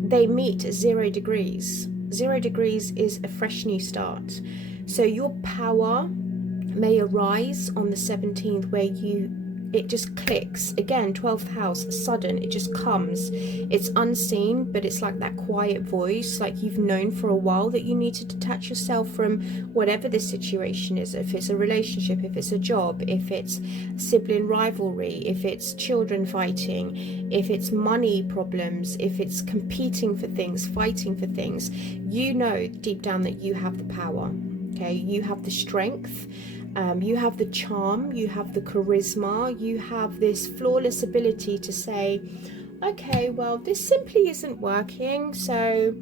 they meet at 0 degrees. 0 degrees is a fresh new start. So your power may arise on the 17th, where it just clicks. Again, 12th house, sudden, it just comes. It's unseen, but it's like that quiet voice, like you've known for a while that you need to detach yourself from whatever this situation is. If it's a relationship, if it's a job, if it's sibling rivalry, if it's children fighting, if it's money problems, if it's competing for things, fighting for things, you know deep down that you have the power. Okay, you have the strength. You have the charm, you have the charisma, you have this flawless ability to say, okay, well, this simply isn't working, so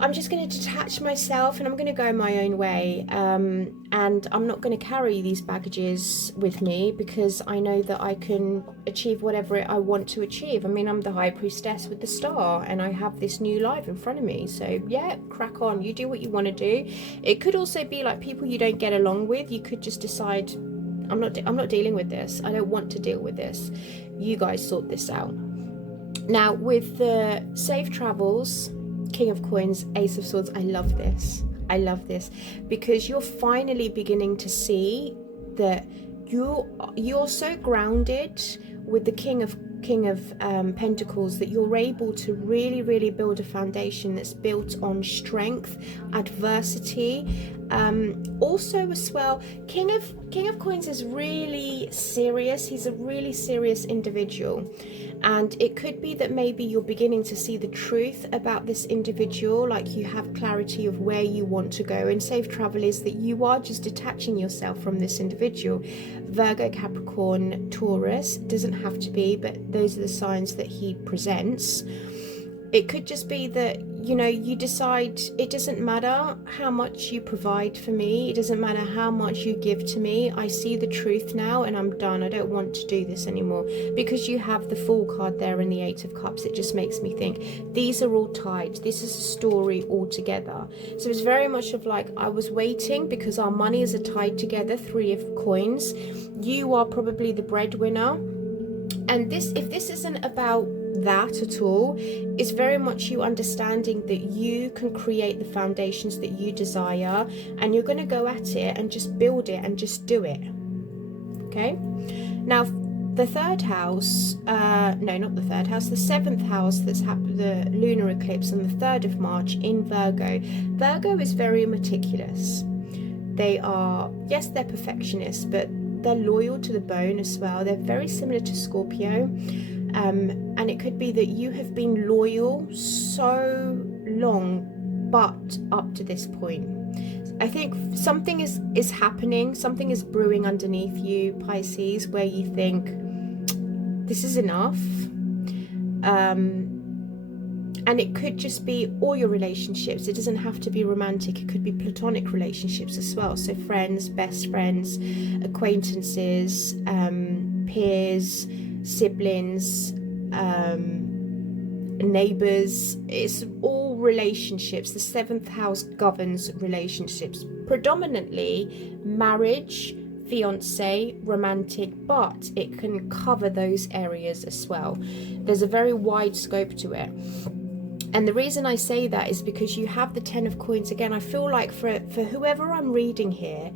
I'm just going to detach myself and I'm going to go my own way, and I'm not going to carry these baggages with me, because I know that I can achieve whatever I want to achieve. I mean, I'm the High Priestess with the Star, and I have this new life in front of me. So yeah, crack on, you do what you want to do. It could also be like people you don't get along with. You could just decide, I'm not dealing with this. I don't want to deal with this. You guys sort this out. Now, with the safe travels, King of Coins, Ace of Swords, I love this. I love this because you're finally beginning to see that you're so grounded with the King of King of Pentacles, that you're able to really, really build a foundation that's built on strength, adversity. Also as well, King of Coins is really serious. He's a really serious individual. And it could be that maybe you're beginning to see the truth about this individual, like you have clarity of where you want to go. And safe travel is that you are just detaching yourself from this individual. Virgo, Capricorn, Taurus, doesn't have to be, but those are the signs that he presents. It could just be that, you know, you decide it doesn't matter how much you provide for me. It doesn't matter how much you give to me. I see the truth now and I'm done. I don't want to do this anymore. Because you have the Fool card there and the Eight of Cups, it just makes me think these are all tied. This is a story altogether. So it's very much of like, I was waiting because our monies are tied together. Three of Coins. You are probably the breadwinner. And this, if this isn't about that at all, it's very much you understanding that you can create the foundations that you desire, and you're going to go at it and just build it and just do it. Okay, now the third house, no, not the third house, the seventh house, that's happened, the lunar eclipse on the 3rd of March in Virgo. Virgo is very meticulous. They are, yes, they're perfectionists, but they're loyal to the bone as well. They're very similar to Scorpio. And it could be that you have been loyal so long, but up to this point. I think something is happening, something is brewing underneath you, Pisces, where you think, this is enough. And it could just be all your relationships. It doesn't have to be romantic. It could be platonic relationships as well. So friends, best friends, acquaintances, peers, siblings, neighbors. It's all relationships. The 7th house governs relationships, predominantly marriage, fiance, romantic, but it can cover those areas as well. There's a very wide scope to it. And the reason I say that is because you have the 10 of Coins. Again, I feel like for whoever I'm reading here,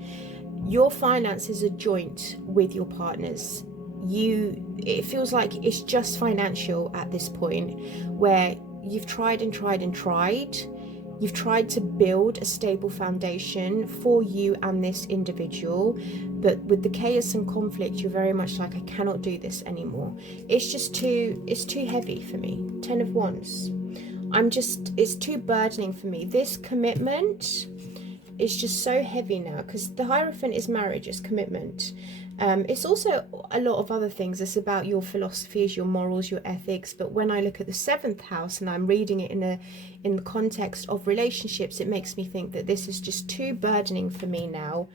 your finances are joint with your partners. It feels like it's just financial at this point, where you've tried and tried and tried. You've tried to build a stable foundation for you and this individual, but with the chaos and conflict, you're very much like, I cannot do this anymore. It's just it's too heavy for me. 10 of Wands. It's too burdening for me. This commitment is just so heavy now, because the Hierophant is marriage, it's commitment. It's also a lot of other things. It's about your philosophies, your morals, your ethics. But when I look at the 7th house and I'm reading it in the context of relationships, it makes me think that this is just too burdening for me now.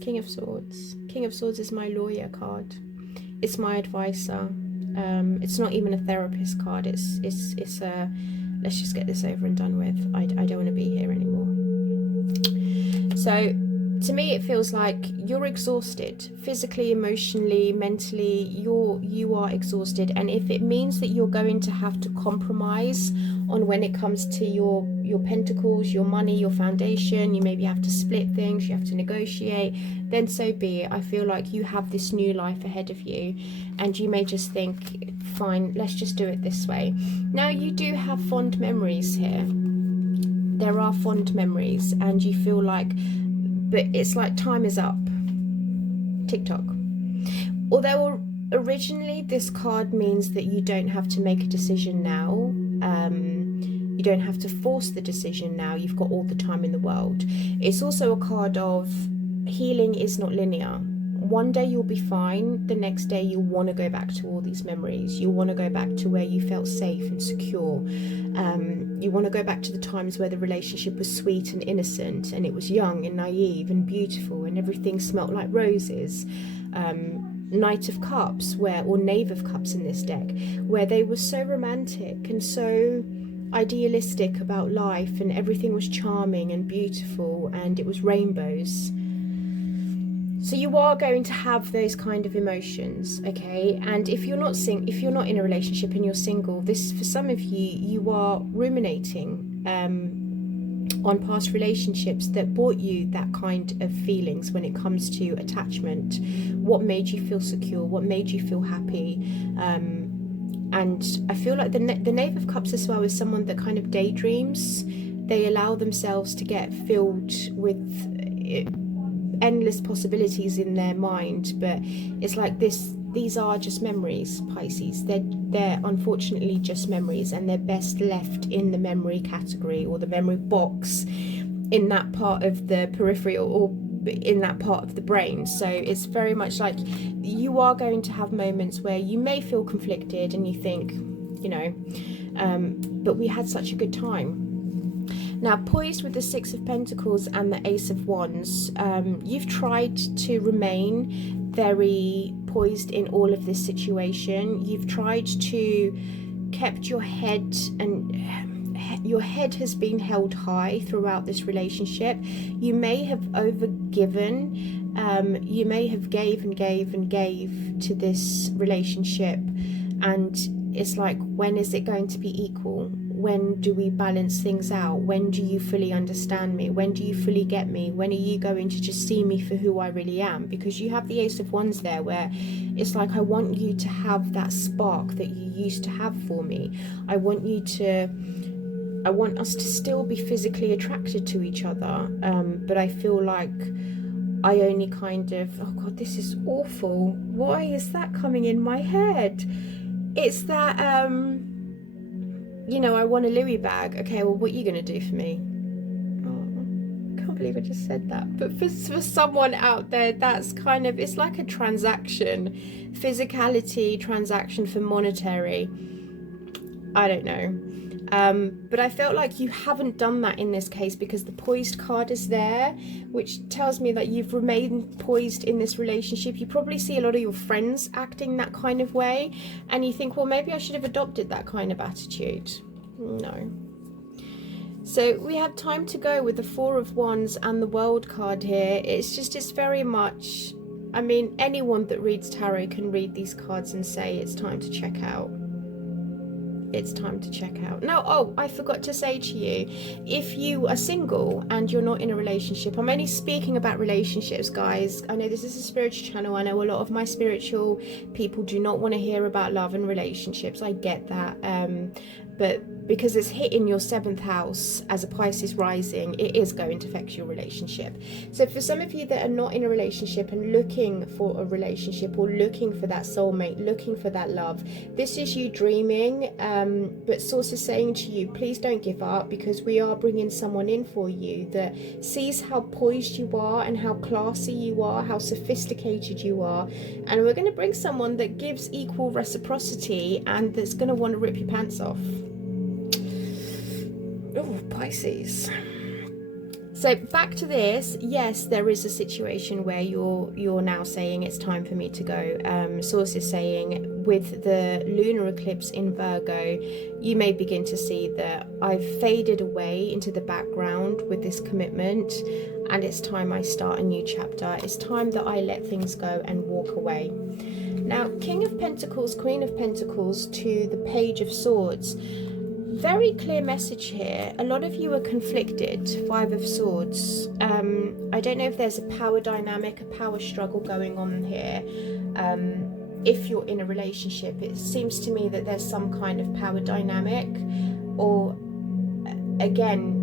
King of Swords. King of Swords is my lawyer card. It's my advisor. It's not even a therapist card. It's a let's just get this over and done with. I don't want to be here anymore. So to me, it feels like you're exhausted, physically, emotionally, mentally. You are exhausted, and if it means that you're going to have to compromise on when it comes to your pentacles, your money, your foundation, you maybe have to split things, you have to negotiate, then so be it. I feel like you have this new life ahead of you, and you may just think, fine, let's just do it this way. Now, you do have fond memories here. There are fond memories, and you feel like, but it's like time is up. TikTok. Although originally this card means that you don't have to make a decision now. You don't have to force the decision now. You've got all the time in the world. It's also a card of healing is not linear. One day you'll be fine. The next day you'll want to go back to all these memories. You want to go back to where you felt safe and secure. You want to go back to the times where the relationship was sweet and innocent, and it was young and naive and beautiful, and everything smelt like roses. Knight of Cups, or Knave of Cups in this deck, where they were so romantic and so idealistic about life, and everything was charming and beautiful, and it was rainbows. So you are going to have those kind of emotions, okay? And if you're not in a relationship and you're single, this, for some of you, you are ruminating on past relationships that brought you that kind of feelings when it comes to attachment. What made you feel secure? What made you feel happy? And I feel like the Knave of Cups as well is someone that kind of daydreams. They allow themselves to get filled with endless possibilities in their mind, but it's like these are just memories, Pisces. They're unfortunately just memories, and they're best left in the memory category or the memory box in that part of the periphery or in that part of the brain. So it's very much like you are going to have moments where you may feel conflicted and you think, you know, but we had such a good time. Now, poised with the Six of Pentacles and the Ace of Wands, you've tried to remain very poised in all of this situation. You've tried to kept your head, and your head has been held high throughout this relationship. You may have overgiven, you may have gave and gave and gave to this relationship, and it's like, when is it going to be equal? When do we balance things out? When do you fully understand me? When do you fully get me? When are you going to just see me for who I really am? Because you have the Ace of Wands there, where it's like, I want you to have that spark that you used to have for me. I want us to still be physically attracted to each other. But I feel like I only kind of, oh God, this is awful. Why is that coming in my head? It's that, you know, I want a Louis bag. Okay, well, what are you going to do for me? Oh, I can't believe I just said that. But for someone out there, that's kind of, it's like a transaction. Physicality, transaction for monetary. I don't know. But I felt like you haven't done that in this case, because the poised card is there, which tells me that you've remained poised in this relationship. You probably see a lot of your friends acting that kind of way, and you think, well, maybe I should have adopted that kind of attitude. No. So we have time to go with the Four of Wands and the World card here. It's very much, I mean, anyone that reads tarot can read these cards and say it's time to check out. It's time to check out. Now, oh, I forgot to say to you, if you are single and you're not in a relationship, I'm only speaking about relationships, guys. I know this is a spiritual channel. I know a lot of my spiritual people do not want to hear about love and relationships. I get that. But because it's hitting your 7th house as a Pisces rising, it is going to affect your relationship. So for some of you that are not in a relationship and looking for a relationship, or looking for that soulmate, looking for that love, this is you dreaming. But Source is saying to you, please don't give up, because we are bringing someone in for you that sees how poised you are and how classy you are, how sophisticated you are. And we're going to bring someone that gives equal reciprocity and that's going to want to rip your pants off. Oh, Pisces. So back to this, yes, there is a situation where you're now saying it's time for me to go. Source is saying with the lunar eclipse in Virgo, you may begin to see that I've faded away into the background with this commitment, and it's time I start a new chapter. It's time that I let things go and walk away. Now, King of Pentacles, Queen of Pentacles to the Page of Swords. Very clear message here. A lot of you are conflicted. 5 of Swords. I don't know if there's a power dynamic, a power struggle going on here. If you're in a relationship, it seems to me that there's some kind of power dynamic, or again,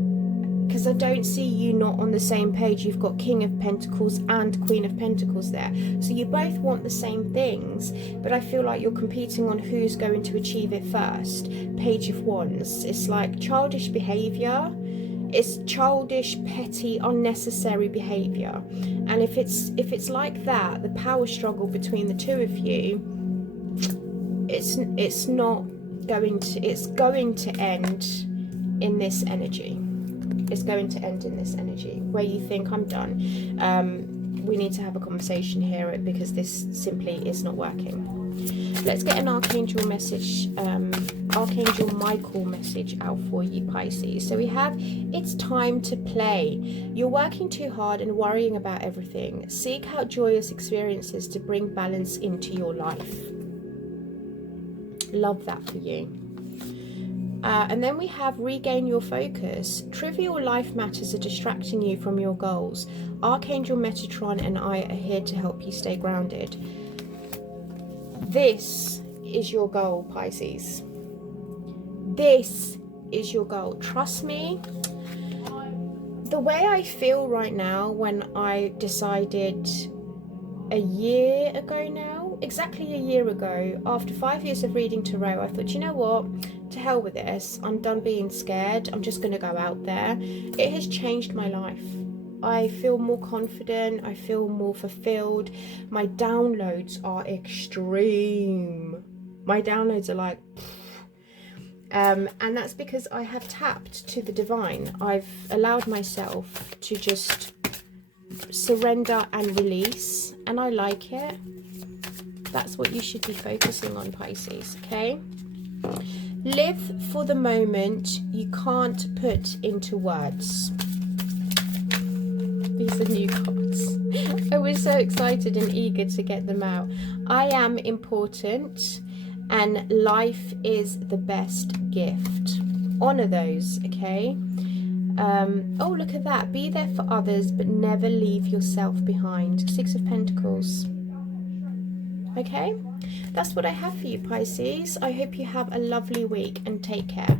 because I don't see you not on the same page. You've got King of Pentacles and Queen of Pentacles there. So you both want the same things, but I feel like you're competing on who's going to achieve it first. Page of Wands. It's like childish behavior. It's childish, petty, unnecessary behavior. And if it's like that, the power struggle between the two of you, it's going to end in this energy. It's going to end in this energy where you think, I'm done. We need to have a conversation here, because this simply is not working. Let's get an Archangel message, Archangel Michael message out for you, Pisces. So we have, it's time to play. You're working too hard and worrying about everything. Seek out joyous experiences to bring balance into your life. Love that for you. And then we have regain your focus. Trivial life matters are distracting you from your goals. Archangel Metatron and I are here to help you stay grounded. This is your goal, Pisces. This is your goal. Trust me, the way I feel right now when I decided a year ago now, exactly a year ago, after 5 years of reading tarot, I thought, you know what, to hell with this, I'm done being scared, I'm just going to go out there. It has changed my life. I feel more confident, I feel more fulfilled. My downloads are extreme. My downloads are like, and that's because I have tapped to the divine. I've allowed myself to just surrender and release, and I like it. That's what you should be focusing on, Pisces, okay? Live for the moment you can't put into words. These are new cards. I was so excited and eager to get them out. I am important and life is the best gift. Honor those, okay? Oh, look at that. Be there for others, but never leave yourself behind. 6 of Pentacles. Okay? That's what I have for you, Pisces. I hope you have a lovely week and take care.